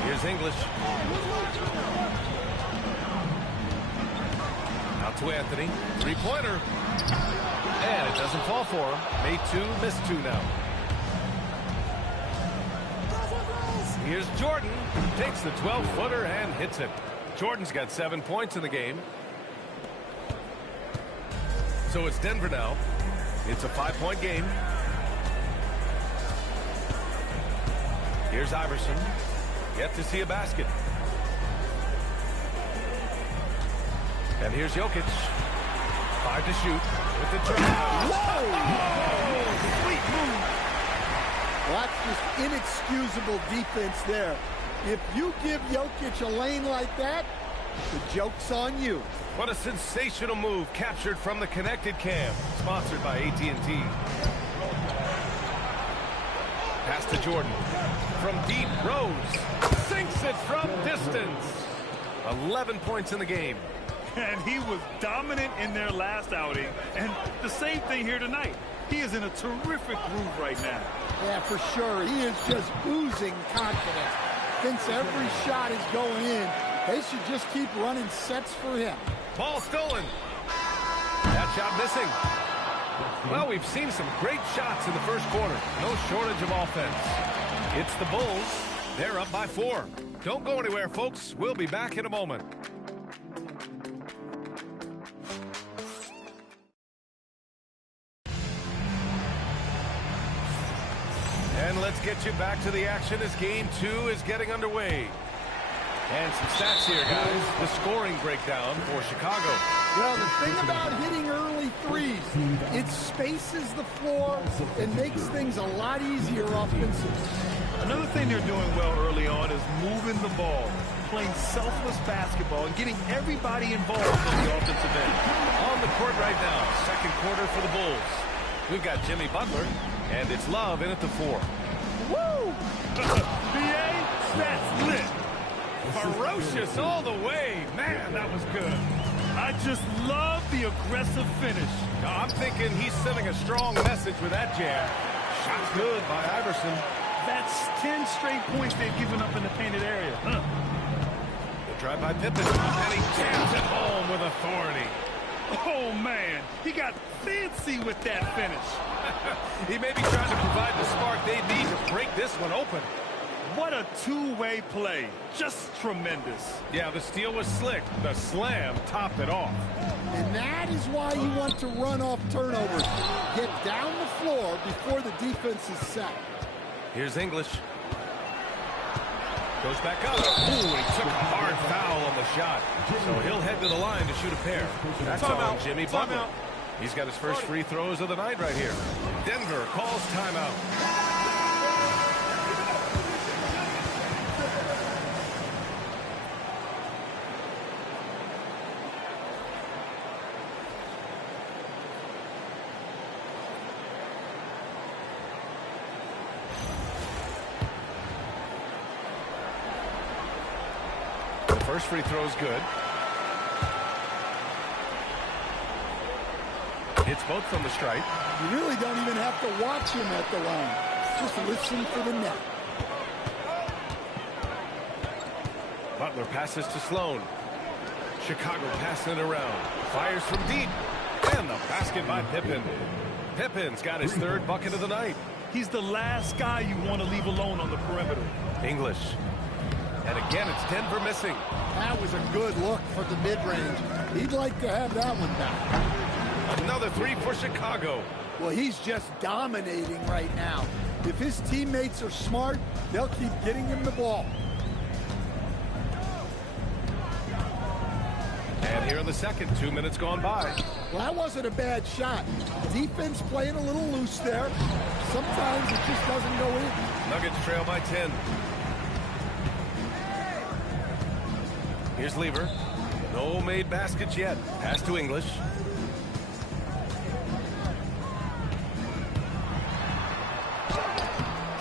Here's English. Out to Anthony. Three-pointer. And it doesn't fall for him. Made 2, missed 2 now. Here's Jordan. Takes the 12-footer and hits it. Jordan's got 7 points in the game. So it's Denver now. It's a 5-point game. Here's Iverson. Yet to see a basket. And here's Jokic. 5 to shoot with the drive. Whoa! Sweet move. That's just inexcusable defense there. If you give Jokic a lane like that, the joke's on you. What a sensational move captured from the connected cam. Sponsored by AT&T. Pass to Jordan. From deep, Rose sinks it from distance. 11 points in the game. And he was dominant in their last outing. And the same thing here tonight. He is in a terrific groove right now. Yeah, for sure. He is just oozing confidence. Thinks every shot is going in. They should just keep running sets for him. Ball stolen. That shot missing. Well, we've seen some great shots in the first quarter. No shortage of offense. It's the Bulls. They're up by 4. Don't go anywhere, folks. We'll be back in a moment. And let's get you back to the action as Game 2 is getting underway. And some stats here, guys. The scoring breakdown for Chicago. Well, the thing about hitting early threes, it spaces the floor and makes things a lot easier offensively. Another thing they're doing well early on is moving the ball, playing selfless basketball, and getting everybody involved on the offensive end. On the court right now, second quarter for the Bulls. We've got Jimmy Butler, and it's Love in at the 4. Woo! BA, that's lit. Ferocious all the way. Man, that was good. I just love the aggressive finish. I'm thinking he's sending a strong message with that jam. Shot's good by Iverson. That's 10 straight points they've given up in the painted area. The drive by Pippen, and he jams it home with authority. Oh, man. He got fancy with that finish. He may be trying to provide the spark they need to break this one open. What a two-way play. Just tremendous. Yeah, the steal was slick. The slam topped it off. And that is why you want to run off turnovers. Get down the floor before the defense is set. Here's English. Goes back up. Ooh, he took a hard foul on the shot. So he'll head to the line to shoot a pair. That's on Jimmy Butler. He's got his first free throws of the night right here. Denver calls timeout. First free throw's good. Hits both from the stripe. You really don't even have to watch him at the line. Just listen for the net. Butler passes to Sloan. Chicago passing it around. Fires from deep. And the basket by Pippen. Pippin's got his third bucket of the night. He's the last guy you want to leave alone on the perimeter. English. And again, it's Denver missing. That was a good look for the mid-range. He'd like to have that one back. Another three for Chicago. Well, he's just dominating right now. If his teammates are smart, they'll keep getting him the ball. And here in the second, 2 minutes gone by. Well, that wasn't a bad shot. Defense playing a little loose there. Sometimes it just doesn't go in. Nuggets trail by 10. Here's Lever. No made baskets yet. Pass to English.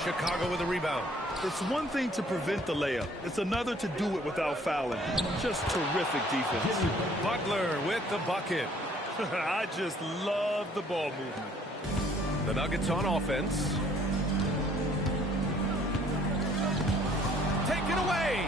Chicago with a rebound. It's one thing to prevent the layup. It's another to do it without fouling. Just terrific defense. Butler with the bucket. I just love the ball movement. The Nuggets on offense. Take it away.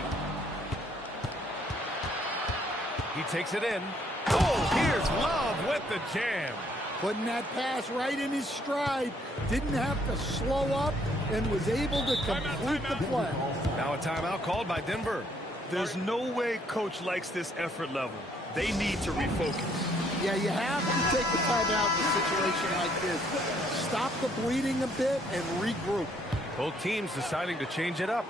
He takes it in. Oh, here's Love with the jam. Putting that pass right in his stride. Didn't have to slow up and was able to complete the play. Now a timeout called by Denver. There's no way coach likes this effort level. They need to refocus. Yeah, you have to take the timeout in a situation like this. Stop the bleeding a bit and regroup. Both teams deciding to change it up.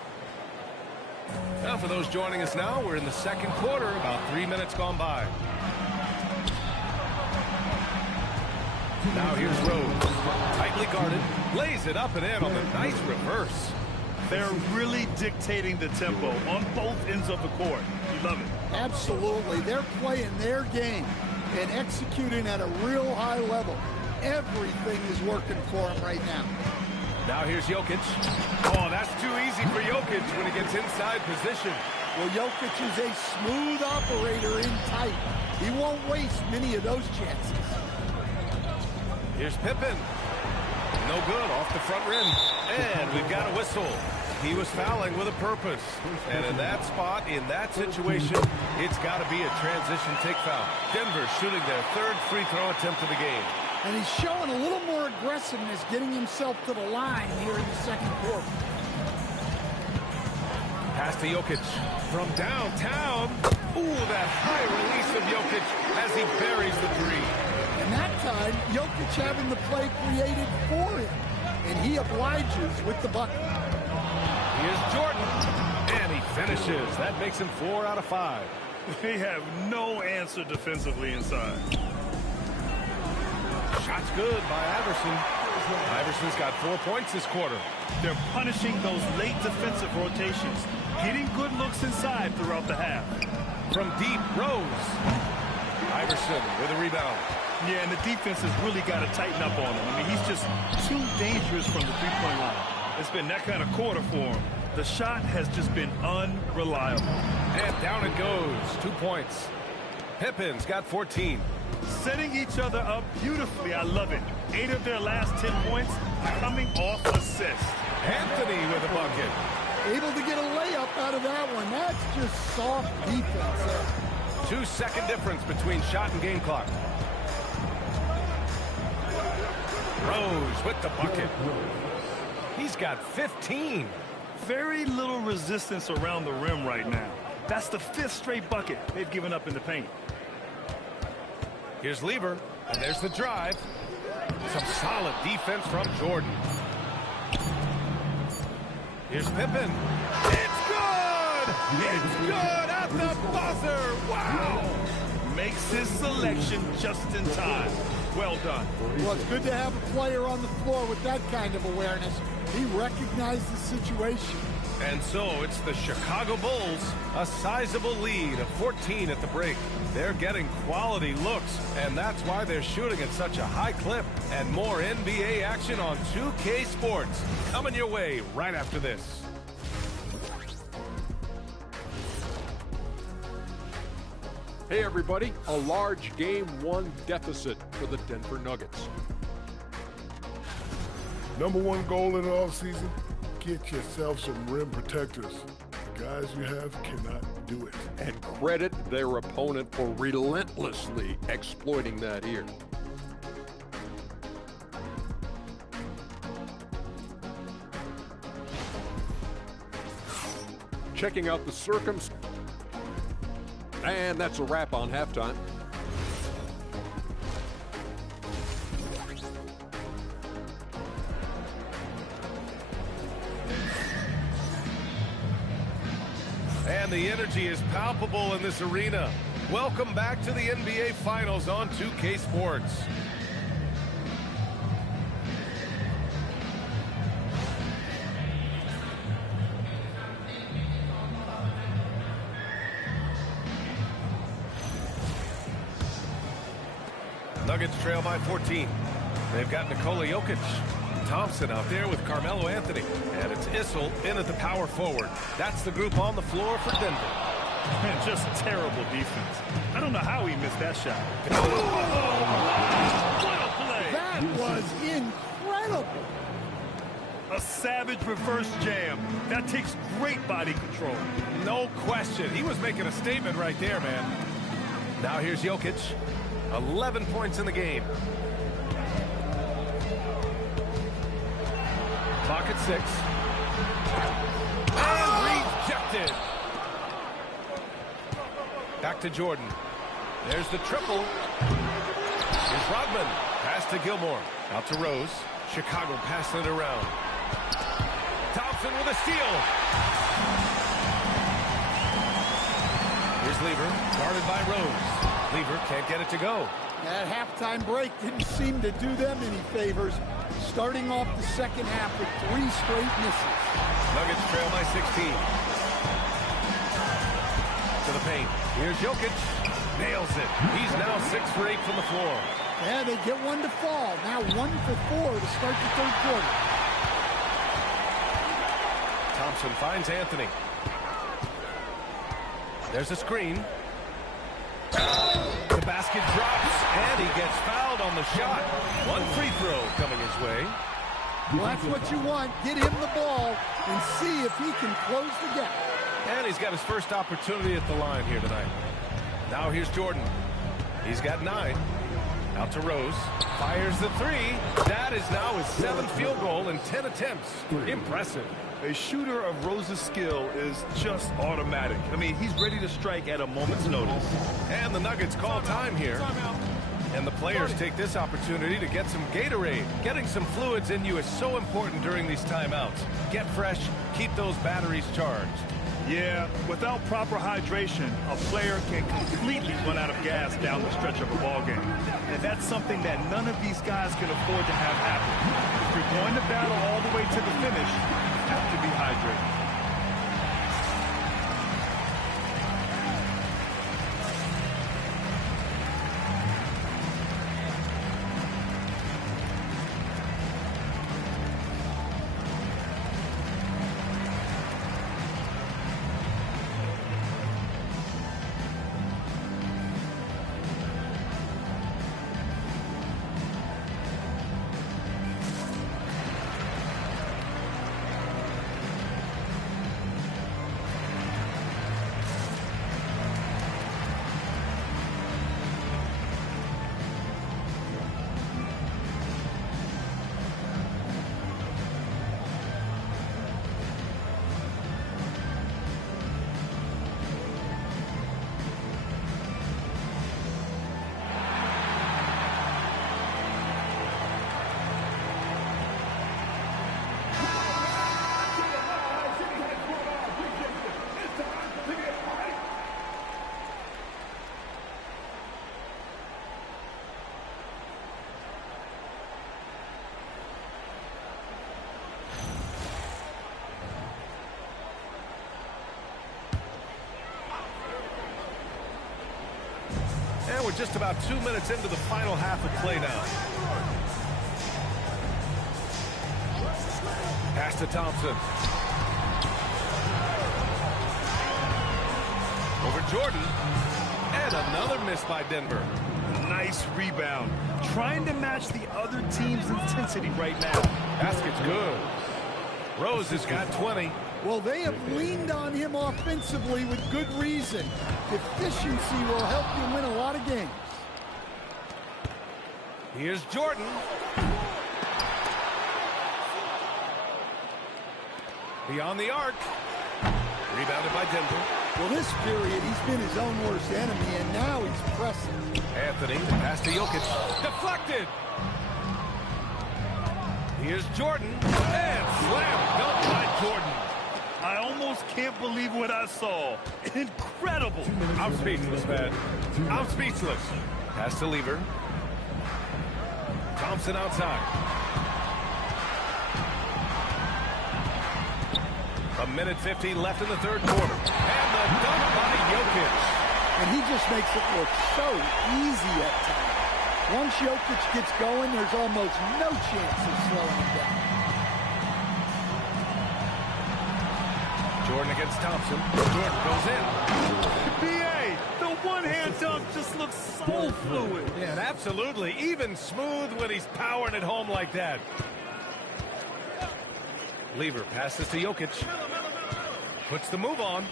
Now for those joining us now, we're in the second quarter, about 3 minutes gone by. Now here's Rose, tightly guarded, lays it up and in on the nice reverse. They're really dictating the tempo on both ends of the court. You love it. Absolutely. They're playing their game and executing at a real high level. Everything is working for them right now. Now here's Jokic. Oh, that's too easy for Jokic when he gets inside position. Well, Jokic is a smooth operator in tight. He won't waste many of those chances. Here's Pippen. No good, off the front rim. And we've got a whistle. He was fouling with a purpose. And in that spot, in that situation, it's got to be a transition take foul. Denver shooting their third free throw attempt of the game. And he's showing a little more aggressiveness, getting himself to the line here in the second quarter. Pass to Jokic from downtown. Ooh, that high release of Jokic as he buries the three. And that time, Jokic having the play created for him. And he obliges with the bucket. Here's Jordan. And he finishes. That makes him 4 out of 5. They have no answer defensively inside. Shot's good by Iverson. Iverson's got 4 points this quarter. They're punishing those late defensive rotations, getting good looks inside throughout the half. From deep, Rose. Iverson with a rebound. Yeah, and the defense has really got to tighten up on him. I mean, he's just too dangerous from the three-point line. It's been that kind of quarter for him. The shot has just been unreliable. And down it goes. 2 points. Pippin's got 14. Setting each other up beautifully. I love it. 8 of their last 10 points coming off assist. Anthony with a bucket. Able to get a layup out of that one. That's just soft defense there. 2-second difference between shot and game clock. Rose with the bucket. He's got 15. Very little resistance around the rim right now. That's the 5th straight bucket they've given up in the paint. Here's Lever, and there's the drive. Some solid defense from Jordan. Here's Pippen. It's good! It's good at the buzzer! Wow! Makes his selection just in time. Well done. Well, it's good to have a player on the floor with that kind of awareness. He recognized the situation. And so it's the Chicago Bulls, a sizable lead of 14 at the break. They're getting quality looks, and that's why they're shooting at such a high clip. And more NBA action on 2K Sports coming your way right after this. Hey everybody, a large Game 1 deficit for the Denver Nuggets. Number one goal in the offseason, get yourself some rim protectors. The guys you have cannot do it. And credit their opponent for relentlessly exploiting that here. Checking out the circumstances. And that's a wrap on halftime. And the energy is palpable in this arena. Welcome back to the NBA Finals on 2K Sports. Nuggets trail by 14. They've got Nikola Jokic. Thompson out there with Carmelo Anthony. And it's Issel in at the power forward. That's the group on the floor for Denver. Man, just terrible defense. I don't know how he missed that shot. Oh, what a play! That was incredible. A savage reverse jam. That takes great body control. No question. He was making a statement right there, man. Now here's Jokic. 11 points in the game. Clock at 6. And rejected. Back to Jordan. There's the triple. Here's Rodman. Pass to Gilmore. Out to Rose. Chicago passing it around. Thompson with a steal. Here's Lever. Guarded by Rose. Lever can't get it to go. That halftime break didn't seem to do them any favors. Starting off the second half with 3 straight misses. Nuggets trail by 16. To the paint. Here's Jokic. Nails it. He's now 6 for 8 from the floor. Yeah, they get one to fall. Now 1 for 4 to start the third quarter. Thompson finds Anthony. There's a screen. The basket drops, and he gets fouled on the shot. 1 free throw coming his way. Well, that's what you want. Get him the ball and see if he can close the gap. And he's got his first opportunity at the line here tonight. Now here's Jordan. He's got 9. Out to Rose. Fires the 3. That is now his 7th field goal in 10 attempts. Impressive. A shooter of Rose's skill is just automatic. I mean, he's ready to strike at a moment's notice. And the Nuggets call time here. And the players take this opportunity to get some Gatorade. Getting some fluids in you is so important during these timeouts. Get fresh, keep those batteries charged. Yeah, without proper hydration, a player can completely run out of gas down the stretch of a ball game. And that's something that none of these guys can afford to have happen. If you're going to battle all the way to the finish, you have to be hydrated. And we're just about 2 minutes into the final half of play now. Pass to Thompson. Over Jordan. And another miss by Denver. Nice rebound. Trying to match the other team's intensity right now. Basket's good. Rose has got 20. Well, they have leaned on him offensively with good reason. Efficiency will help you win a lot of games. Here's Jordan. Beyond the arc. Rebounded by Denver. Well, this period, he's been his own worst enemy, and now he's pressing. Anthony, pass to Jokic. Deflected. Here's Jordan. And slam dunk by Jordan. I almost can't believe what I saw. Incredible. I'm speechless, man. I'm speechless. Pass to Lever. Thompson outside. A minute 50 left in the third quarter. And the dunk by Jokic. And he just makes it look so easy at times. Once Jokic gets going, there's almost no chance of slowing him down. Jordan against Thompson. Jordan goes in. BA, the one-hand dunk just looks so fluid. Yeah, absolutely. Even smooth when he's powering it home like that. Lever passes to Jokic. Puts the move on.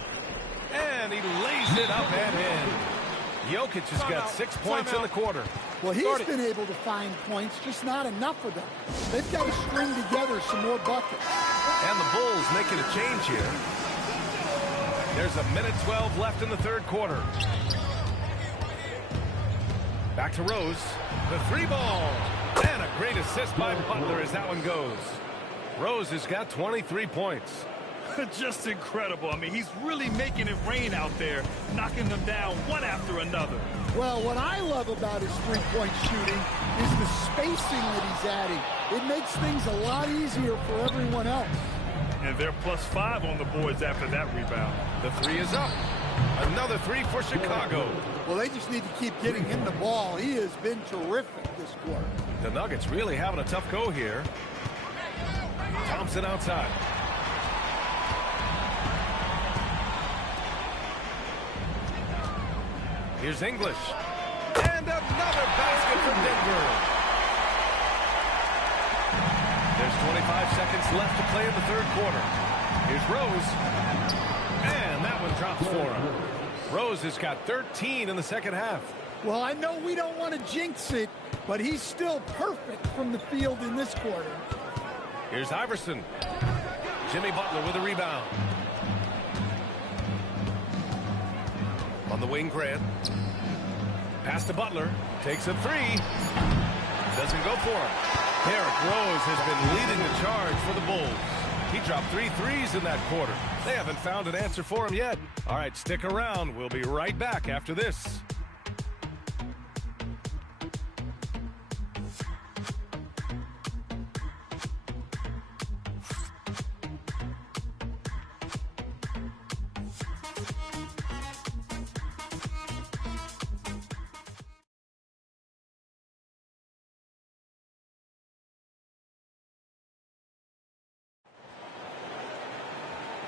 And he lays it up and in. Jokic has got 6 points in the quarter. Well, he's been able to find points, just not enough of them. They've got to string together some more buckets. And the Bulls making a change here. There's a minute 12 left in the third quarter. Back to Rose. The three ball. And a great assist by Butler as that one goes. Rose has got 23 points. Just incredible. I mean, he's really making it rain out there, knocking them down one after another. Well, what I love about his three-point shooting is the spacing that he's adding. It makes things a lot easier for everyone else. And they're +5 on the boards after that rebound. The three is up. Another three for Chicago. Well, they just need to keep getting him the ball. He has been terrific this quarter. The Nuggets really having a tough go here. Thompson outside. Here's English. And another basket for Denver. There's 25 seconds left to play in the third quarter. Here's Rose. And that one drops for him. Rose has got 13 in the second half. Well, I know we don't want to jinx it, but he's still perfect from the field in this quarter. Here's Iverson. Jimmy Butler with a rebound. On the wing, Grant. Pass to Butler. Takes a three. Doesn't go for him. Derrick Rose has been leading the charge for the Bulls. He dropped 3 threes in that quarter. They haven't found an answer for him yet. All right, stick around. We'll be right back after this.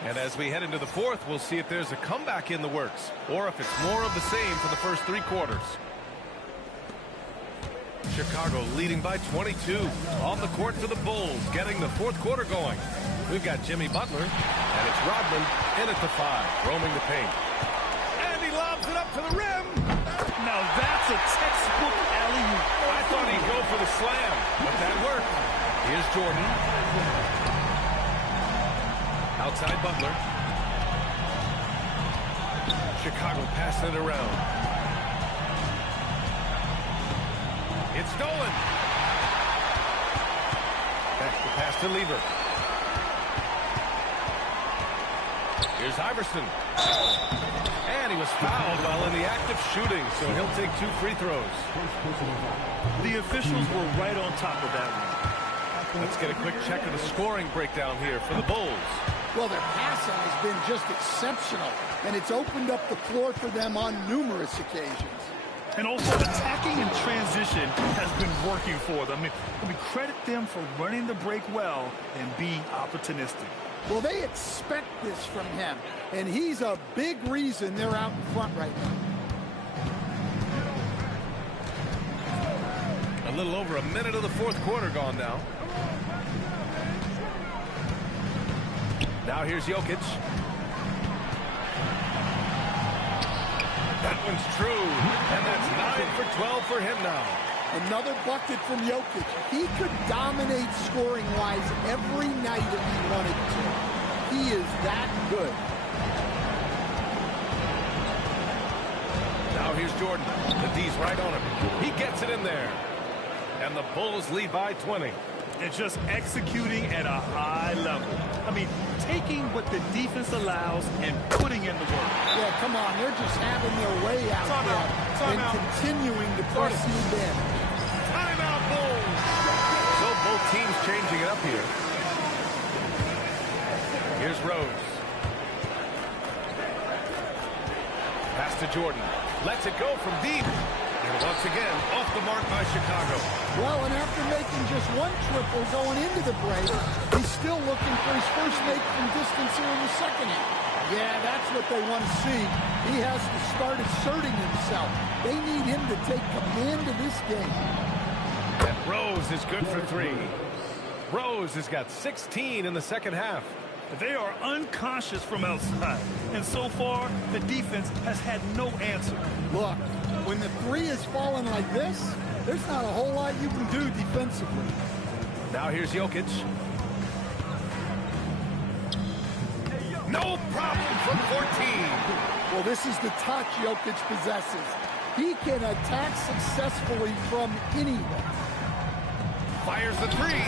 And as we head into the fourth, we'll see if there's a comeback in the works or if it's more of the same for the first 3 quarters. Chicago leading by 22 on the court for the Bulls, getting the fourth quarter going. We've got Jimmy Butler, and it's Rodman in at the 5, roaming the paint. And he lobs it up to the rim. Now that's a textbook alley-oop. I thought he'd go for the slam, but that worked. Here's Jordan. Outside Butler. Chicago passing it around. It's stolen. Back the pass to Lever. Here's Iverson. And he was fouled while in the act of shooting, so he'll take 2 free throws. The officials were right on top of that one. Let's get a quick check of the scoring breakdown here for the Bulls. Well, their passing has been just exceptional, and it's opened up the floor for them on numerous occasions. And also attacking in transition has been working for them. I mean, credit them for running the break well and being opportunistic. Well, they expect this from him, and he's a big reason they're out in front right now. little over a minute of the fourth quarter gone now. Now here's Jokic. That one's true, and that's 9 for 12 for him now. Another bucket from Jokic. He could dominate scoring-wise every night if he wanted to. He is that good. Now here's Jordan. The D's right on him. He gets it in there. And the Bulls lead by 20. And just executing at a high level. I mean, taking what the defense allows and putting in the work. Yeah, come on. They're just having their way out there and continuing to press you in. Timeout, Bulls. So both teams changing it up here. Here's Rose. Pass to Jordan. Lets it go from deep. And once again, off the mark by Chicago. Well, and after making just one triple going into the break, he's still looking for his first make from distance here in the second half. Yeah, that's what they want to see. He has to start asserting himself. They need him to take command of this game. And Rose is good for 3. Rose has got 16 in the second half. They are unconscious from outside. And so far, the defense has had no answer. Look, when the 3 is falling like this, there's not a whole lot you can do defensively. Now here's Jokic. No problem from 14. Well, this is the touch Jokic possesses. He can attack successfully from anywhere. Fires the 3.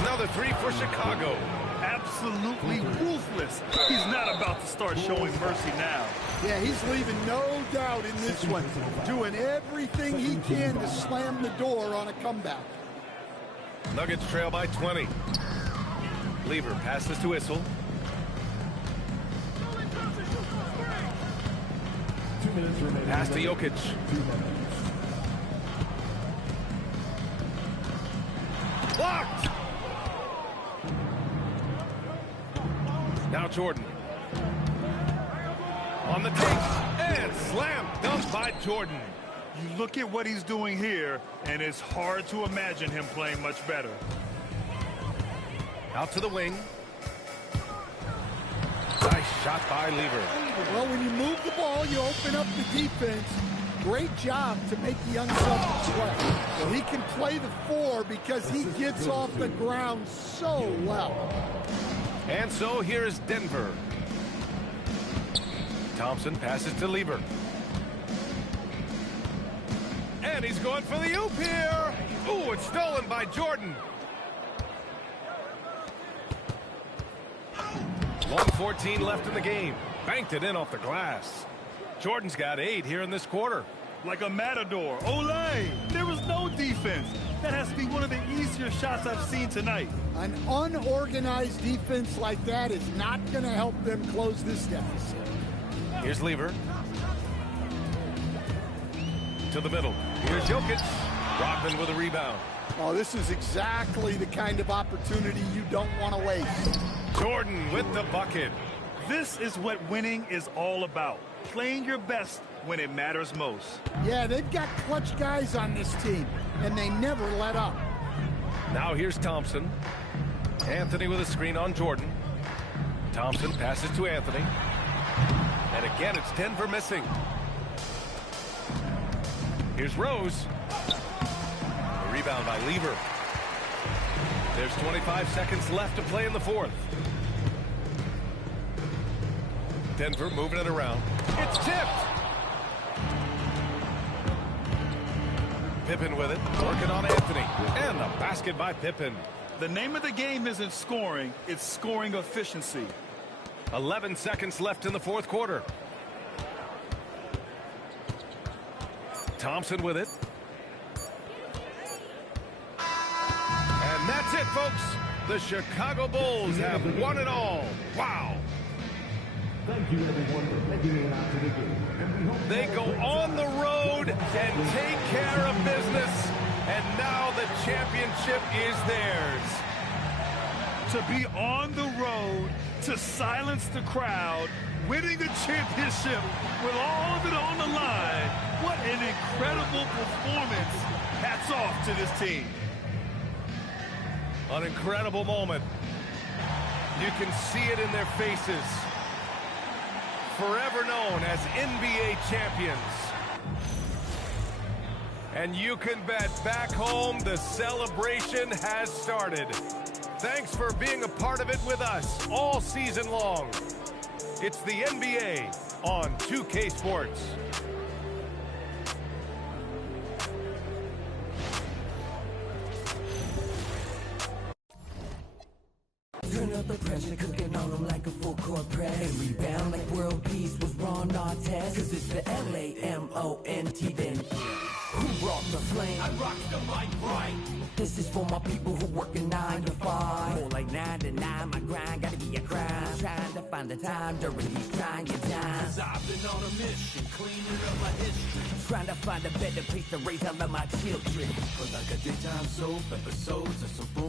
Another 3 for Chicago. Absolutely ruthless. He's not about to start showing mercy now. Yeah, he's leaving no doubt in this one. Doing everything he can to slam the door on a comeback. Nuggets trail by 20. Lever passes to Issel. 2 minutes remaining. Pass to Jokic. 2 minutes. Blocked! Now Jordan. On the take, and slam dunk by Jordan. You look at what he's doing here, and it's hard to imagine him playing much better. Out to the wing. Nice shot by Lever. Well, when you move the ball, you open up the defense. Great job to make the young Celtics play. Well, he can play the 4 because he gets off the ground so well. And so here is Denver. Thompson passes to Lever. And he's going for the oop here. Ooh, it's stolen by Jordan. 1:14 left in the game. Banked it in off the glass. Jordan's got 8 here in this quarter. Like a matador. Olay! There was no defense. That has to be one of the easier shots I've seen tonight. An unorganized defense like that is not going to help them close this deficit. Here's Lever. To the middle. Here's Jokic. Rodman with a rebound. Oh, this is exactly the kind of opportunity you don't want to waste. Jordan with the bucket. This is what winning is all about. Playing your best when it matters most. Yeah, they've got clutch guys on this team, and they never let up. Now here's Thompson. Anthony with a screen on Jordan. Thompson passes to Anthony. And again, it's Denver missing. Here's Rose. A rebound by Lever. There's 25 seconds left to play in the fourth. Denver moving it around. It's tipped. Pippen with it, working on Anthony. And the basket by Pippen. The name of the game isn't scoring, it's scoring efficiency. 11 seconds left in the fourth quarter. Thompson with it. And that's it, folks. The Chicago Bulls have won it all. Wow. Thank you, everyone, for making it out to the game. They go on the road and take care of business. And now the championship is theirs. To be on the road, to silence the crowd, winning the championship with all of it on the line. What an incredible performance Hats off to this team. An incredible moment. You can see it in their faces. Forever known as NBA champions. And you can bet back home the celebration has started. Thanks for being a part of it with us all season long. It's the NBA on 2K Sports. Turn up the pressure, cooking on them like a full court press. And rebound like world peace was Ron Artest. Cause it's the LAMONT then. Who brought the flame? I rock the mic right. This is for my people who work a 9 to 5. More like 9 to 9, my grind gotta be a crime. Trying to find the time during these trying times. Cause I've been on a mission, cleaning up my history. Trying to find a better place to raise all of my children. But like a daytime soap, episodes of some boom.